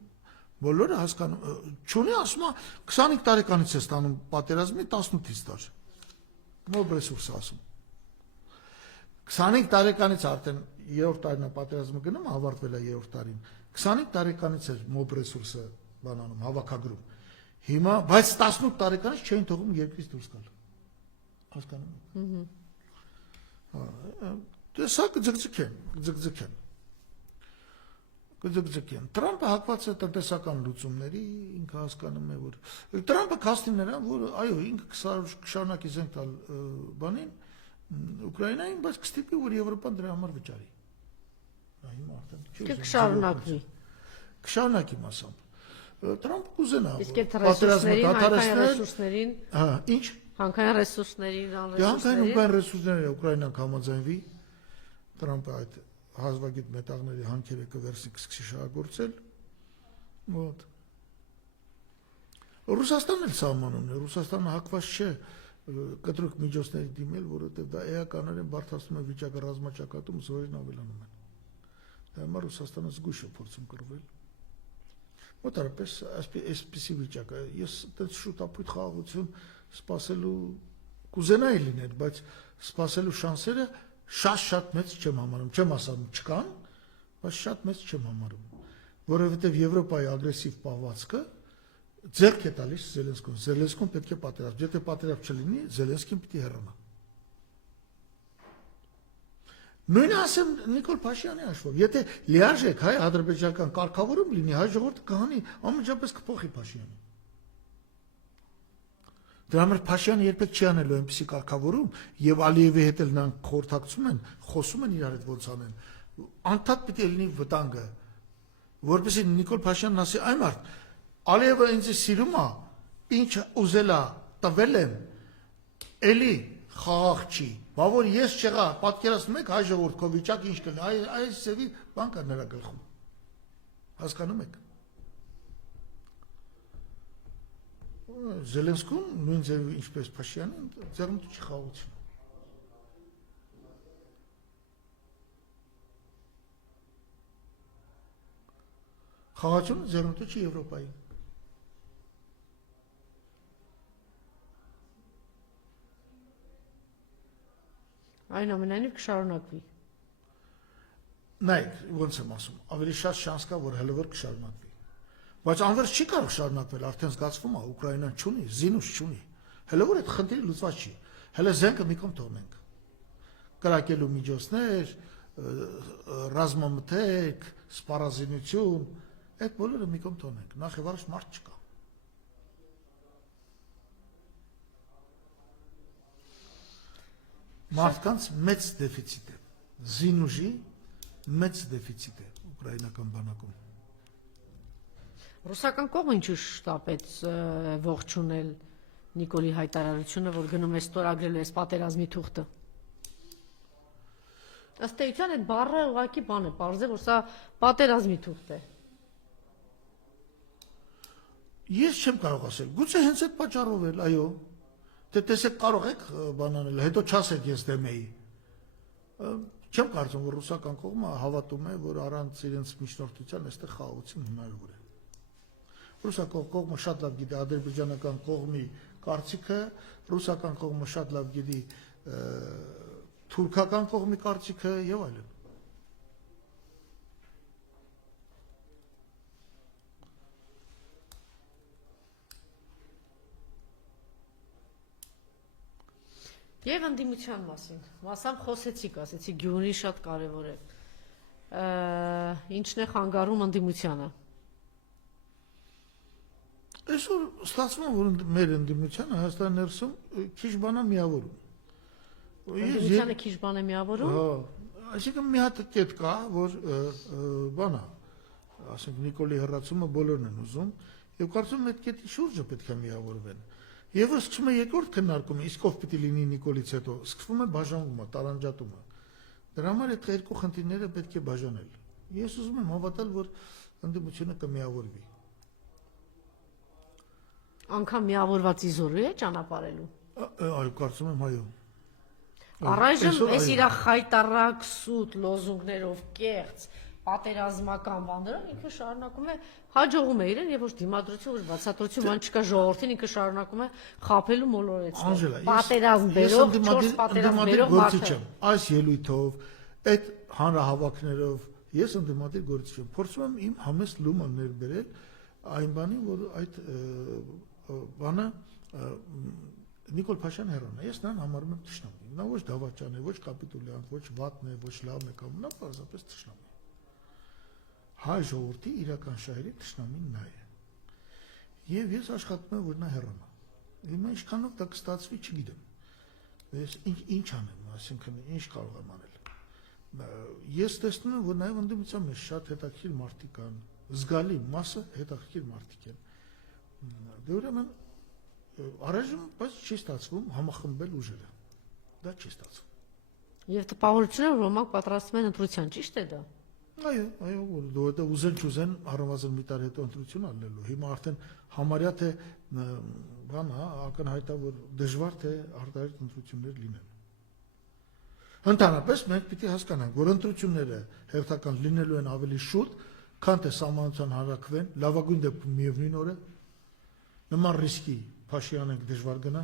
Բոլորը հասկանում, չունի ասում է 25 տարեկանից է ստանում պատերազմի 18-ից դար։ Նոր ռեսուրս ասում։ 25 տարեկանից արդեն 3-րդ տարին է պատերազմը գնում, ավարտվել է 3-րդ տարին։ 25 տարեկանից էր մոբ ռեսուրսը բանանում, հավաքագրում։ Հիմա, բայց 18 տարեկանից չէին թողում երկրից դուրս գալ։ Հասկանում եք։ Սա կձգձգեն։ Տրամպը հակված է տնտեսական լուծումների, ինքը հասկանում է, որ Տրամպը կասնի նրան, որ այո, ինքը կշարունակի զենք տալ բանին Ուկրաինային, բայց կստիպի, որ Եվրոպան դրա համար վճարի։ Հիմա արդեն կշարունակվի։ Կշարունակի մասամբ։ Տրամպը կուզենա իսկ այդ ռեսուրսներին, ինչ հանքային ռեսուրսներին, հանքային ռեսուրսները Ուկրաինան կհամաձայնվի, Տրամպը այդ հազվագիտ մետաղների հանքերը կվերցնի, կսկսի շահագործել։ Ոտ։ Ռուսաստանն էլ սահմանում է, Ռուսաստանը հակված չէ կտրուկ միջոցների դիմել, որովհետև դա էականորեն բարդացնում է վիճակը ռազմաճակատում, զորերն ավելանում են։ Դա համար Ռուսաստանը զգույշ է փորձում կռվել։ Մոտարապես այսպիսի վիճակ է, ես այդպես շուտապույտ խաղաղություն սպասելու կուզենայի լինել, բայց սպասելու շանսերը շատ մեծ չեմ համարում, չեմ ասում չկան, բայց շատ մեծ չեմ համարում, որովհետև Եվրոպայի ագրեսիվ պահվածքը ձեռք է տալիս Զելենսկուն, Զելենսկուն պետք է պատերազմ, եթե պատերազմ չլինի, Զելենսկին պիտի հեռանա։ Նույնը ասեմ Նիկոլ Փաշինյանի հաշվով, եթե լիարժեք հայ-ադրբեջանական կարգավորում լինի, հայ ժողովուրդը կհանի, անմիջապես կփոխի Փաշինյանին։ Դրա համար Փաշինյանը երբեք չի անելու այնպիսի կարգավորում, եւ Ալիևի հետ էլ նրանք խորհրդակցում են, խոսում են իրար հետ ոնց անեն։ Անդադ պիտի լինի վտանգը, որպեսզի Նիկոլ Փաշինյանն ասի, այ մարդ, Ալիևը ինձ սիրում է, ինչ ուզել է, տվել եմ, էլի խաղաղ չի։ Բա որ ես չեղա, պատկերացնում եք հայ ժողովուրդ քո վիճակը ինչ կլինի, այս ծևի բան կա նրա գլխում։ Հասկանում եք։ Զելենսկուն նույն ձևի ինչպես Փաշինյանին ձեռնտու չի խաղաղություն։ Խաղաղությունը ձեռնտու չի Եվրոպայի։ Այնուամենայնիվ կշարունակվի։ Նայեք, ոնց եմ ասում, ավելի շատ շանս կա, որ հելևոր կշարունակվի։ Բայց անվերջ չի կարող շարունակվել, արդեն զգացվում է, Ուկրաինան չունի, զինուշ չունի։ Հելևոր այդ խնդիրը լուծված չի։ Հələ զենքը մի կողմ թողնենք։ Կրակելու միջոցներ, ռազմամթերք, սպառազինություն, այդ բոլորը մի կողմ թողնենք։ Նախ եւ առաջ մարդ չկա։ Մարդկանց մեծ դեֆիցիտ է, զինուժի մեծ դեֆիցիտ է ուկրաինական բանակում։ Ռուսական կողմը ինչու շտապեց ողջունել Նիկոլի հայտարարությունը, որ գնում է ստորագրելու այս պատերազմի թուղթը։ Ըստ էության այդ բառը ուղղակի բան է, պարզ է, որ սա պատերազմի թուղթ է։ Ես չեմ կարող ասել, գուցե հենց այդ պատճառով էլ, այո։ Դե տեսեք կարող եք բան անել, հետո չասեք ես դեմ էի։ Չեմ կարծում, որ ռուսական կողմը հավատում է, որ առանց իրենց միջնորդության այստեղ խաղաղություն հնարավոր է։ Ռուսական կողմը շատ լավ գիտի ադրբեջանական կողմի կարծիքը, ռուսական կողմը շատ լավ գիտի թուրքական կողմի կարծիքը եւ այլն։ Եվ ընդդիմության մասին, մասամբ խոսեցիք, ասեցիք Գյումրին շատ կարևոր է։ Ինչն է խանգարում ընդդիմությանը։ Այսօր ստացվում է, որ մեր ընդդիմությանը Հայաստանի ներսում քիչ բան է միավորում։ Ընդդիմությանը քիչ բան է միավորում։ Հա, այսինքն մի հատ կետ կա, որ բան է, ասենք Նիկոլի հեռացումը բոլորն են ուզում, եւ կարծում եմ այդ կետի շուրջը պետք է միավորվեն։ Եվ սկսում է երկրորդ քննարկումը, իսկ ով պիտի լինի Նիկոլից հետո, սկսվում է բաժանումը, տարանջատումը։ Դրա համար այդ երկու խնդիրները պետք է բաժանել։ Ես ուզում եմ հավատալ, որ ընդդիմությունը կմիավորվի։ Անկամ միավորված իզորու է ճանապարհելու։ Այո, կարծում եմ այո։ Առայժմ այս իր խայտարակ սուտ լոզունգներով կեղծ պատերազմական բաներով ինքը շարունակում է հաջողում է իրեն եւ ոչ դիմադրություն, ոչ բացատրություն, բան չկա ժողովրդին ինքը շարունակում է խափելու մոլորեցնել։ Պատերազմ բերող, 4 պատերազմ բերող մարդը։ Այս ելույթով, այդ հանրահավաքներով ես ընդդիմադիր գործիչ եմ։ Փորձում եմ իմ համեստ լումը ներբերել այն բանին, որ այդ բանը Նիկոլ Փաշյան հերոն է։ Ես նրան համարում եմ թշնամի։ Նա ոչ դավաճան է, ոչ կապիտուլյանտ, ոչ վատն է, ոչ լավն է կամ նա պարզապես թշնամի։ Հայ ժողովրդի իրական շահերի թշնամին նա է։ Եվ ես աշխատում եմ, որ նա հեռանա։ Հիմա ինչքանով դա կստացվի, չգիտեմ։ Ես ինչ անեմ, այսինքն ինչ կարող եմ անել։ Ես տեսնում եմ, որ նաև ընդդիմության մեջ շատ հետաքրքիր մարդիկ կան, զգալի մասը հետաքրքիր մարդիկ են։ Դե ուրեմն առայժմ բայց չի ստացվում համախմբել ուժերը։ Դա չի ստացվում։ Եվ տպավորությունները, որ ոմանք պատրաստվում են ընտրության, ճիշտ է դա։ Այո, որովհետև ուզեն չուզեն առնվազն մի տարի հետո ընտրություն անելու։ Հիմա արդեն համարյա թե բան հա ակնհայտ է, որ դժվար թե արտահայտ ընտրություններ լինեն։ Ընդհանրապես մենք պիտի հասկանանք, որ ընտրությունները հերթական լինելու են ավելի շուտ, քան թե սահմանության հարակվեն, լավագույն դեպքում միևնույն օրը նման ռիսկի Փաշյանենք դժվար գնա։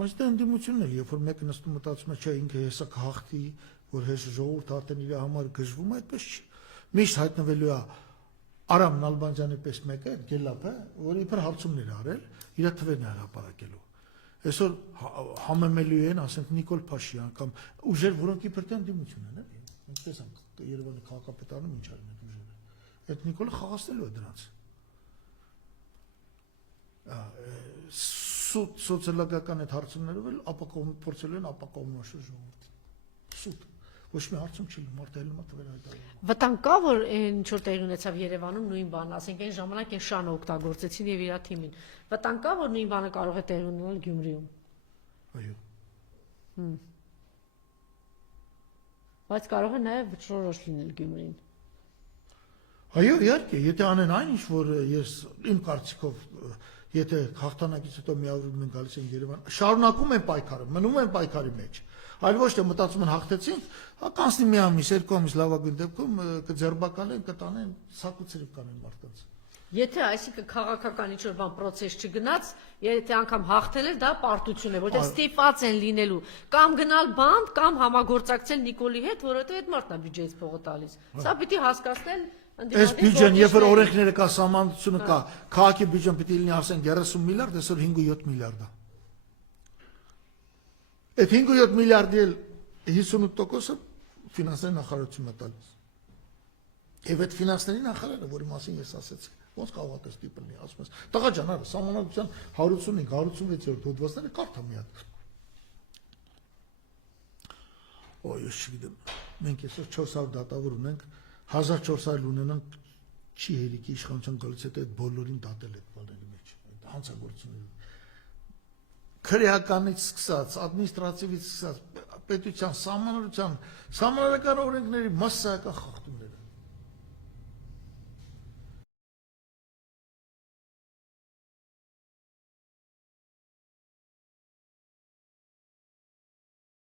Բայց դա ընդդիմությունն է, երբ որ մեկը նստում մտածում է, չէ, ինքը հեսա կհաղթի, որ հեշ ժողովուրդը արդեն իր համար գժվում է, այդպես չի։ Միշտ հայտնվելու է Արամ Նալբանդյանի պես մեկը, գելապը, որ իբր հարցումներ արել, իր թվերն է հրապարակելու։ Այսօր համեմելու են, ասենք Նիկոլ Փաշյան կամ ուժեր, որոնք իբր թե ընդդիմություն են, էլի։ Մենք տեսանք Երևանի քաղաքապետարանում ինչ արին այդ ուժերը։ Այդ Նիկոլը խաղացնելու է դրանց։ Սուտ սոցիալական այդ հարցումներով էլ փորձելու են ապակողմնաշել ժողովրդին։ Սուտ։ Ոչ մի հարցում չի մարդը ելնում է տվել հայտարարում։ Վտանգ կա, որ ինչ որ տեղի ունեցավ Երևանում նույն բանը, ասենք այն ժամանակ այն շանը օգտագործեցին եւ իր թիմին։ Վտանգ կա, որ նույն բանը կարող է տեղի ունենալ Գյումրիում։ Այո։ Բայց կարող է նաեւ վճռորոշ լինել Գյումրին։ Այո, իհարկե, եթե անեն այն ինչ որ ես իմ կարծիքով եթե հաղթանակից հետո միավորվում են գալիս են Երևան, շարունակում են պայքարը, մնում են պայքարի մեջ, այլ ոչ թե մտածում են հաղթեցին, կանցնի մի ամիս, երկու ամիս լավագույն դեպքում կձերբակալեն, կտանեն, սակուցրիվ կանեն մարդկանց։ Եթե այսինքն քաղաքական ինչ-որ բան process չգնաց, եթե անգամ հաղթել է, դա պարտություն է, որտեղ ստիպված են լինելու կամ գնալ բանդ կամ համագործակցել Նիկոլի հետ, որովհետև այդ մարդն է բյուջեից փողը տալիս։ Սա պիտի հասկացնել Այս բյուջեն, երբ որ օրենքները կա, սահմանությունը կա, քաղաքի բյուջեն պիտի լինի ասենք 30 միլիարդ, այսօր 5.7 միլիարդ է։ Այդ 5.7 միլիարդի էլ 58%-ը ֆինանսների նախարարությունն է տալիս։ Եվ այդ ֆինանսների նախարարը, որի մասին ես ասեցի, ոնց կարող է ստիպել, ասում ես, տղա ջան, արա, սահմանադրության 185-186-րդ հոդվածները կարդա մի հատ։ Ոյ, ես չգիտեմ, մենք այսօր 400 դատավոր ունենք, 1400 ունենանք չի հերիքի իշխանության գալուց հետո այդ բոլորին դատել այդ բաների մեջ, այդ հանցագործությունները։ Քրեականից սկսած, ադմինիստրատիվից սկսած, պետության, սահմանադրության, սահմանադրական օրենքների մասսայական խախտումները։